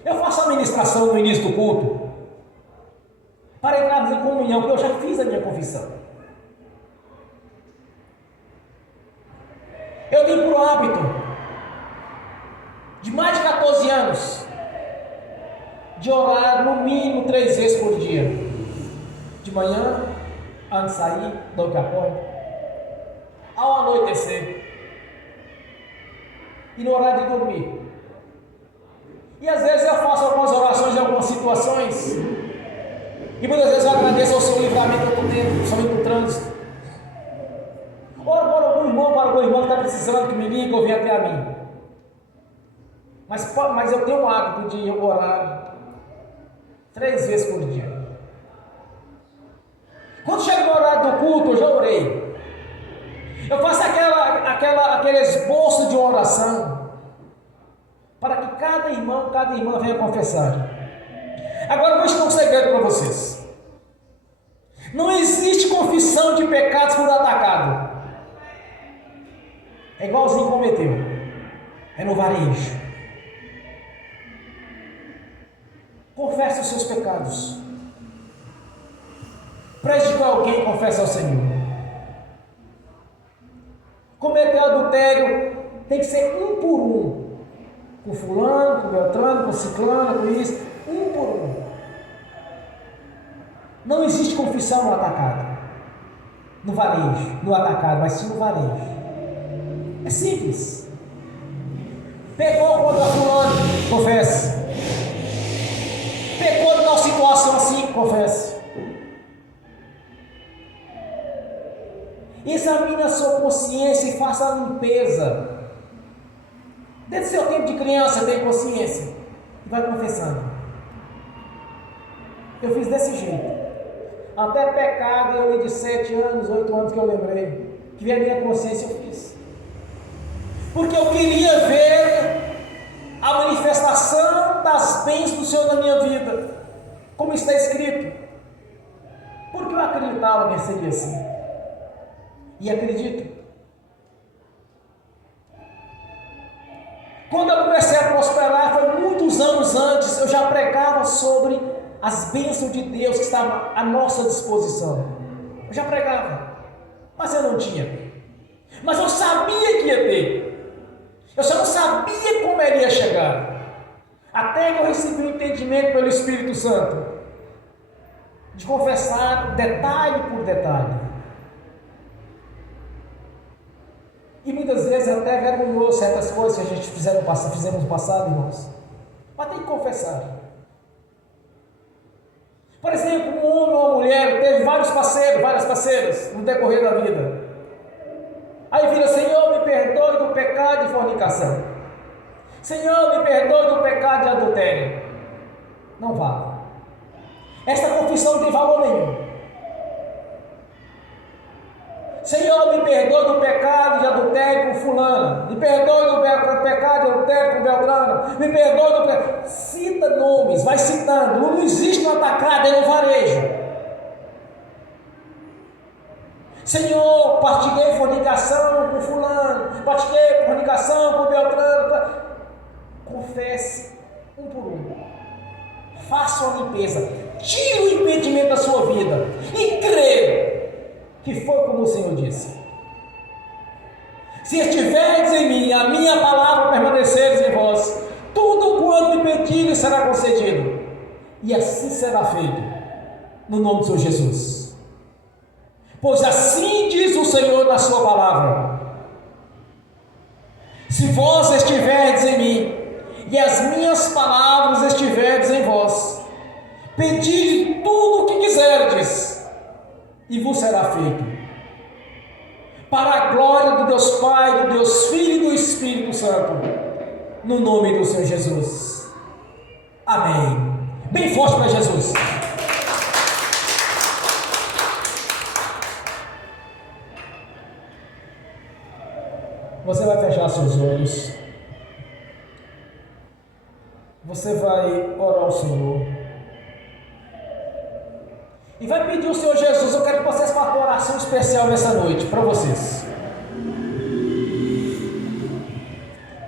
Eu faço a ministração no início do culto para entrarmos em comunhão, porque eu já fiz a minha confissão. Eu tenho por hábito, de mais de 14 anos, de orar no mínimo 3 vezes por dia. De manhã, antes de sair, logo que acordo, ao anoitecer, e no horário de dormir. E às vezes eu faço algumas orações em algumas situações, e muitas vezes eu agradeço ao Senhor o livramento que eu estou tendo, principalmente no trânsito. Oro para algum irmão, para algum irmão que está precisando, que me liga ou vem até a mim. Mas eu tenho o hábito de orar 3 vezes por dia. Quando chega no horário do culto, eu já orei. Eu faço aquele esboço de oração, para que cada irmão, cada irmã venha confessar. Agora eu vou ensinar um segredo para vocês. Não existe confissão de pecados por atacado. É igualzinho cometeu. É no varejo. Confesse os seus pecados. Preste para alguém, confesse ao Senhor. Cometeu adultério, tem que ser um por um. Com fulano, com Beltrano, com ciclano, com isso. Um por um. Não existe confissão no atacado. No varejo. No atacado, mas sim no varejo. É simples. Pecou contra fulano, confesse. Pecou em tal situação assim, confesse. Examine a sua consciência e faça a limpeza. Desde seu tempo de criança, tem consciência. E vai confessando. Eu fiz desse jeito. Até pecado, eu de 7 anos, 8 anos que eu lembrei. Que veio a minha consciência, eu fiz. Porque eu queria ver a manifestação das bênçãos do Senhor na minha vida. Como está escrito. Porque eu acreditava que seria assim. E acredito. Quando eu comecei a prosperar, foi muitos anos antes, eu já pregava sobre as bênçãos de Deus que estavam à nossa disposição. Eu já pregava, mas eu não tinha. Mas eu sabia que ia ter. Eu só não sabia como iria chegar. Até que eu recebi um entendimento pelo Espírito Santo, de confessar detalhe por detalhe. E muitas vezes até vergonhou certas coisas que a gente fizemos no passado, irmãos. Mas tem que confessar. Por exemplo, um homem ou uma mulher teve várias parceiras no decorrer da vida. Aí vira: Senhor, me perdoe do pecado de fornicação. Senhor, me perdoe do pecado de adultério. Não vale. Esta confissão não tem valor nenhum. Senhor, me perdoe do pecado de adultério com fulano. Me perdoe do pecado de adultério com Beltrano. Me perdoe do pecado. Cita nomes, vai citando. Não existe no atacado, é no varejo. Senhor, pratiquei fornicação com fulano. Pratiquei fornicação com Beltrano. Confesse um por um. Faça uma limpeza. Tire o impedimento da sua vida. E creia que foi como o Senhor disse. Se estiverdes em mim, a minha palavra permaneceres em vós, tudo quanto me pedirem será concedido. E assim será feito, no nome do Senhor Jesus. Pois assim diz o Senhor na sua palavra: se vós estiverdes em mim, e as minhas palavras estiverdes em vós, pedi tudo o que quiserdes, e vos será feito, para a glória do Deus Pai, do Deus Filho e do Espírito Santo, no nome do Senhor Jesus. Amém. Bem forte para Jesus. Você vai fechar seus olhos. Você vai orar ao Senhor. E vai pedir ao Senhor Jesus: eu quero que vocês façam uma oração especial nessa noite, para vocês.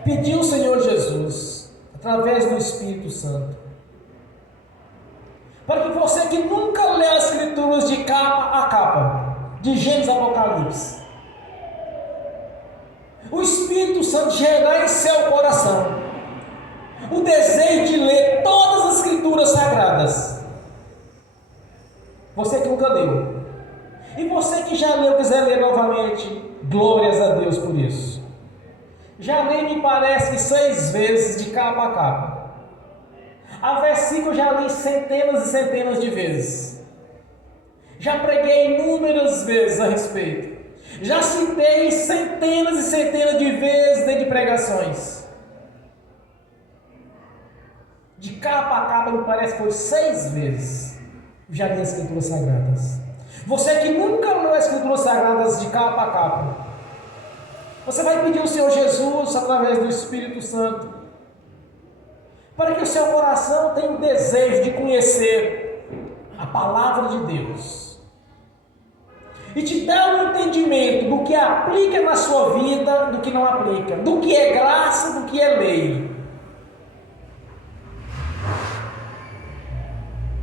Pedir ao Senhor Jesus, através do Espírito Santo, para que você que nunca lê as Escrituras de capa a capa, de Gênesis a Apocalipse, o Espírito Santo gerar em seu coração o desejo de ler todas as Escrituras sagradas. Você que nunca leu, e você que já leu, quiser ler novamente, glórias a Deus por isso. Já li, me parece que 6 vezes, de capa a capa. A versículo já li centenas e centenas de vezes. Já preguei inúmeras vezes a respeito. Já citei centenas e centenas de vezes dentro de pregações. De capa a capa, me parece que foi 6 vezes. Já li as Escrituras Sagradas. Você que nunca leu as Escrituras Sagradas de capa a capa, você vai pedir ao Senhor Jesus, através do Espírito Santo, para que o seu coração tenha o desejo de conhecer a Palavra de Deus e te dá um entendimento do que aplica na sua vida, do que não aplica, do que é graça, do que é lei.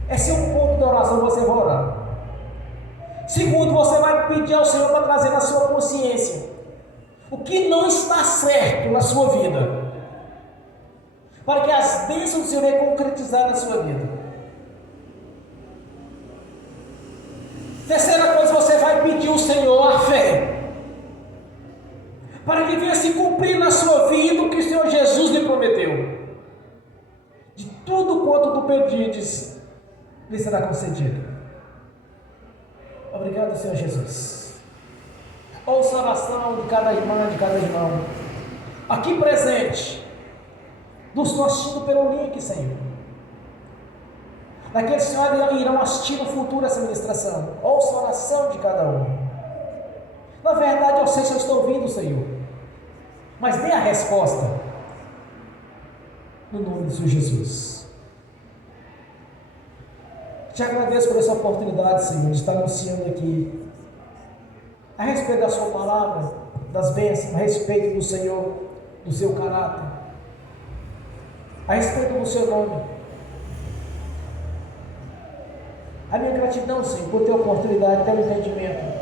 Esse é um ponto da oração que você vai orar. Segundo, você vai pedir ao Senhor para trazer na sua consciência o que não está certo na sua vida, para que as bênçãos do Senhor venham concretizar na sua vida. Terceira coisa, você vai pedir ao Senhor a fé, para que venha se cumprir na sua vida o que o Senhor Jesus lhe prometeu. De tudo quanto tu pedires, lhe será concedido. Obrigado, Senhor Jesus. Ouça a oração de cada irmã, de cada irmão aqui presente, dos que estão assistindo pelo link, Senhor, daqueles que irão assistir no futuro essa ministração. Ouça a oração de cada um. Na verdade, eu sei se eu estou ouvindo, Senhor, mas dê a resposta no nome do Senhor Jesus. Te agradeço por essa oportunidade, Senhor, de estar anunciando aqui a respeito da sua palavra, das bênçãos, a respeito do Senhor, do seu caráter, a respeito do seu nome. A minha gratidão, Senhor, por ter a oportunidade, ter o entendimento,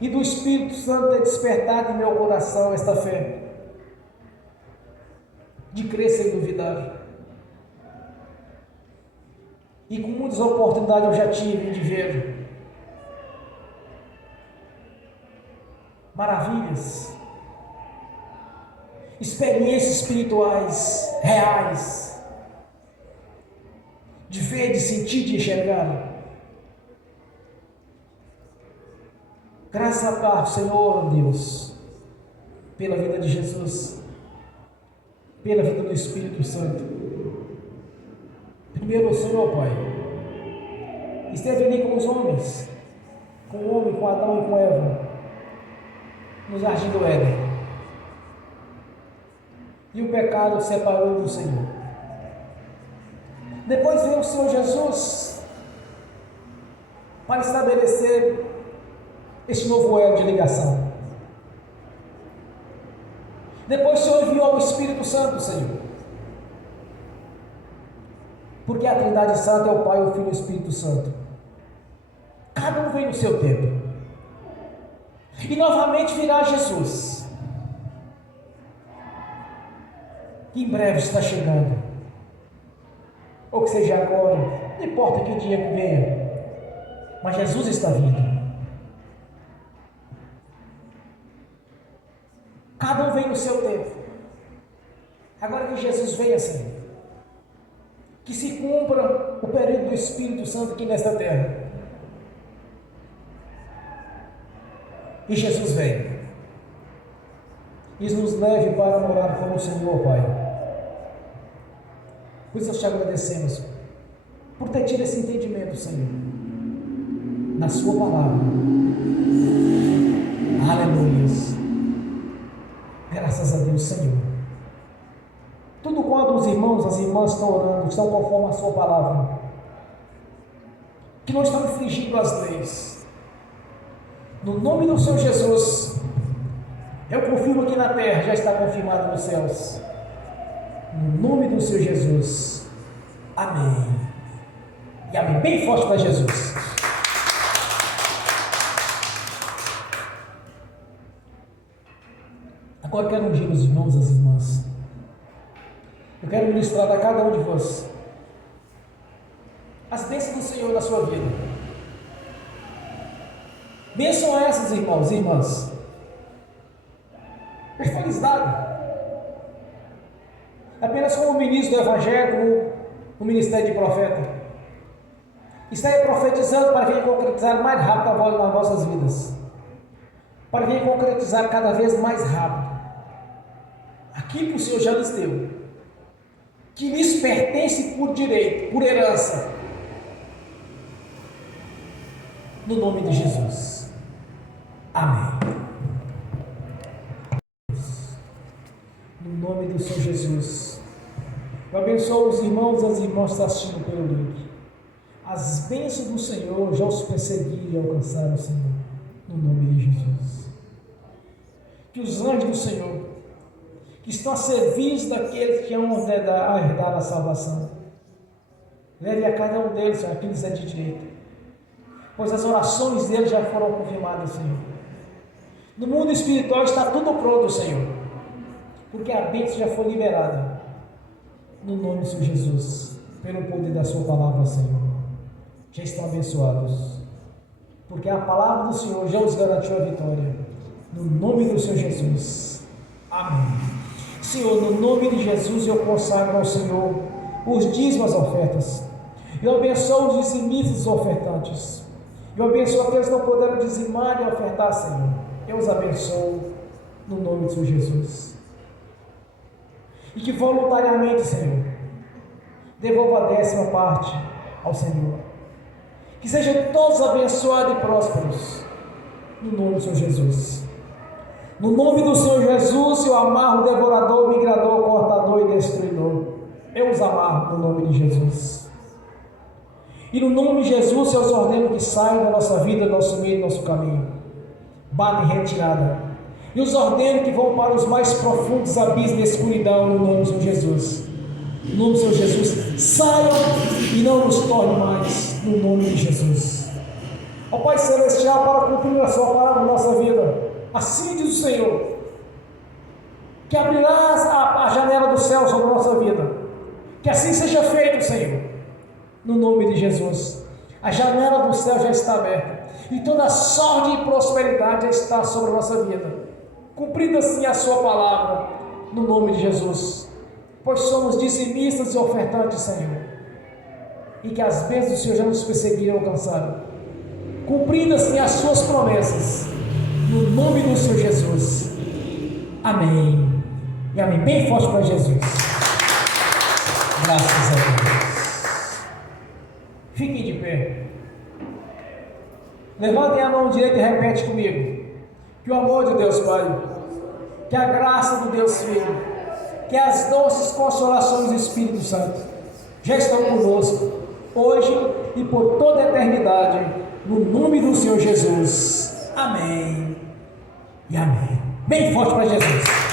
e do Espírito Santo ter despertado em meu coração esta fé, de crer sem duvidar. E com muitas oportunidades eu já tive de ver maravilhas, experiências espirituais reais, de ver, de sentir, de enxergar. Graças a Deus, Senhor Deus, pela vida de Jesus, pela vida do Espírito Santo. Primeiro, o Senhor, Pai, esteve ali com os homens, com o homem, com Adão e com Eva, no jardim do Éden. E o pecado o separou do Senhor. Depois veio o Senhor Jesus para estabelecer este novo elo de ligação. Depois o Senhor enviou o Espírito Santo, Senhor, porque a Trindade Santa é o Pai, o Filho e o Espírito Santo. Cada um vem no seu tempo. E novamente virá Jesus, que em breve está chegando, ou que seja agora, não importa que dia que venha, mas Jesus está vindo. Cada um vem no seu tempo. Agora que Jesus venha, Senhor, que se cumpra o período do Espírito Santo aqui nesta terra. E Jesus vem e nos leve para morar com o Senhor, Pai. Por isso nós te agradecemos por ter tido esse entendimento, Senhor, na sua palavra. Aleluia. Graças a Deus, Senhor. Tudo quanto os irmãos, as irmãs estão orando, estão conforme a sua palavra, que não estão infringindo as leis. No nome do Senhor Jesus, eu confirmo aqui na terra, já está confirmado nos céus. No nome do Senhor Jesus. Amém. E amém. Bem forte para Jesus. Agora eu quero ungir os irmãos e as irmãs. Eu quero ministrar a cada um de vós as bênçãos do Senhor na sua vida. Bênçãos essas, irmãos e irmãs, é felicidade. Apenas como ministro do Evangelho, no ministério de profeta, está profetizando para vir concretizar mais rápido a voz nas vossas vidas, para vir concretizar cada vez mais rápido aquilo que o Senhor já lhes deu, que lhes pertence por direito, por herança, no nome de Jesus. Amém. No nome do Senhor Jesus, eu abençoo os irmãos e as irmãs que estão assistindo pelo link. As bênçãos do Senhor já os perseguiram e alcançaram, Senhor, no nome de Jesus. Que os anjos do Senhor, que estão a serviço daqueles que amam herdar a salvação, leve a cada um deles, Senhor, aquilo que lhes é de direito, pois as orações deles já foram confirmadas, Senhor. No mundo espiritual está tudo pronto, Senhor, porque a bênção já foi liberada. No nome do Senhor Jesus, pelo poder da sua palavra, Senhor, já estão abençoados, porque a palavra do Senhor já os garantiu a vitória. No nome do Senhor Jesus, amém. Senhor, no nome de Jesus eu consagro ao Senhor os dízimos, as ofertas. Eu abençoo os dizimistas e os ofertantes. Eu abençoo aqueles que não puderam dizimar e ofertar, Senhor. Eu os abençoo no nome do Senhor Jesus. E que voluntariamente, Senhor, devolva a 10ª parte ao Senhor. Que sejam todos abençoados e prósperos no nome do Senhor Jesus. No nome do Senhor Jesus, eu amarro o devorador, migrador, cortador e destruidor. Eu os amarro no nome de Jesus. E no nome de Jesus, eu os ordeno que saiam da nossa vida, do nosso meio, do nosso caminho. Bata em retirada. E os ordeno que vão para os mais profundos abismos da escuridão, no nome do Senhor Jesus. No nome do Senhor Jesus, saiam e não nos tornem mais, no nome de Jesus. Ó Pai Celestial, para cumprir a sua palavra na nossa vida, assim diz o Senhor, que abrirás a janela do céu sobre a nossa vida. Que assim seja feito, Senhor, no nome de Jesus. A janela do céu já está aberta, e toda sorte e prosperidade já está sobre a nossa vida, cumprindo assim a sua palavra, no nome de Jesus, pois somos dizimistas e ofertantes, Senhor, e que as bênçãos do Senhor já nos perseguiram e alcançaram, cumprindo assim as suas promessas, no nome do Senhor Jesus, amém, e amém, bem forte para Jesus. Graças a Deus. Fiquem de pé. Levantem a mão direita e repete comigo. Que o amor de Deus Pai, que a graça do Deus Filho, que as doces consolações do Espírito Santo já estão conosco, hoje e por toda a eternidade, no nome do Senhor Jesus. Amém e amém. Bem forte para Jesus.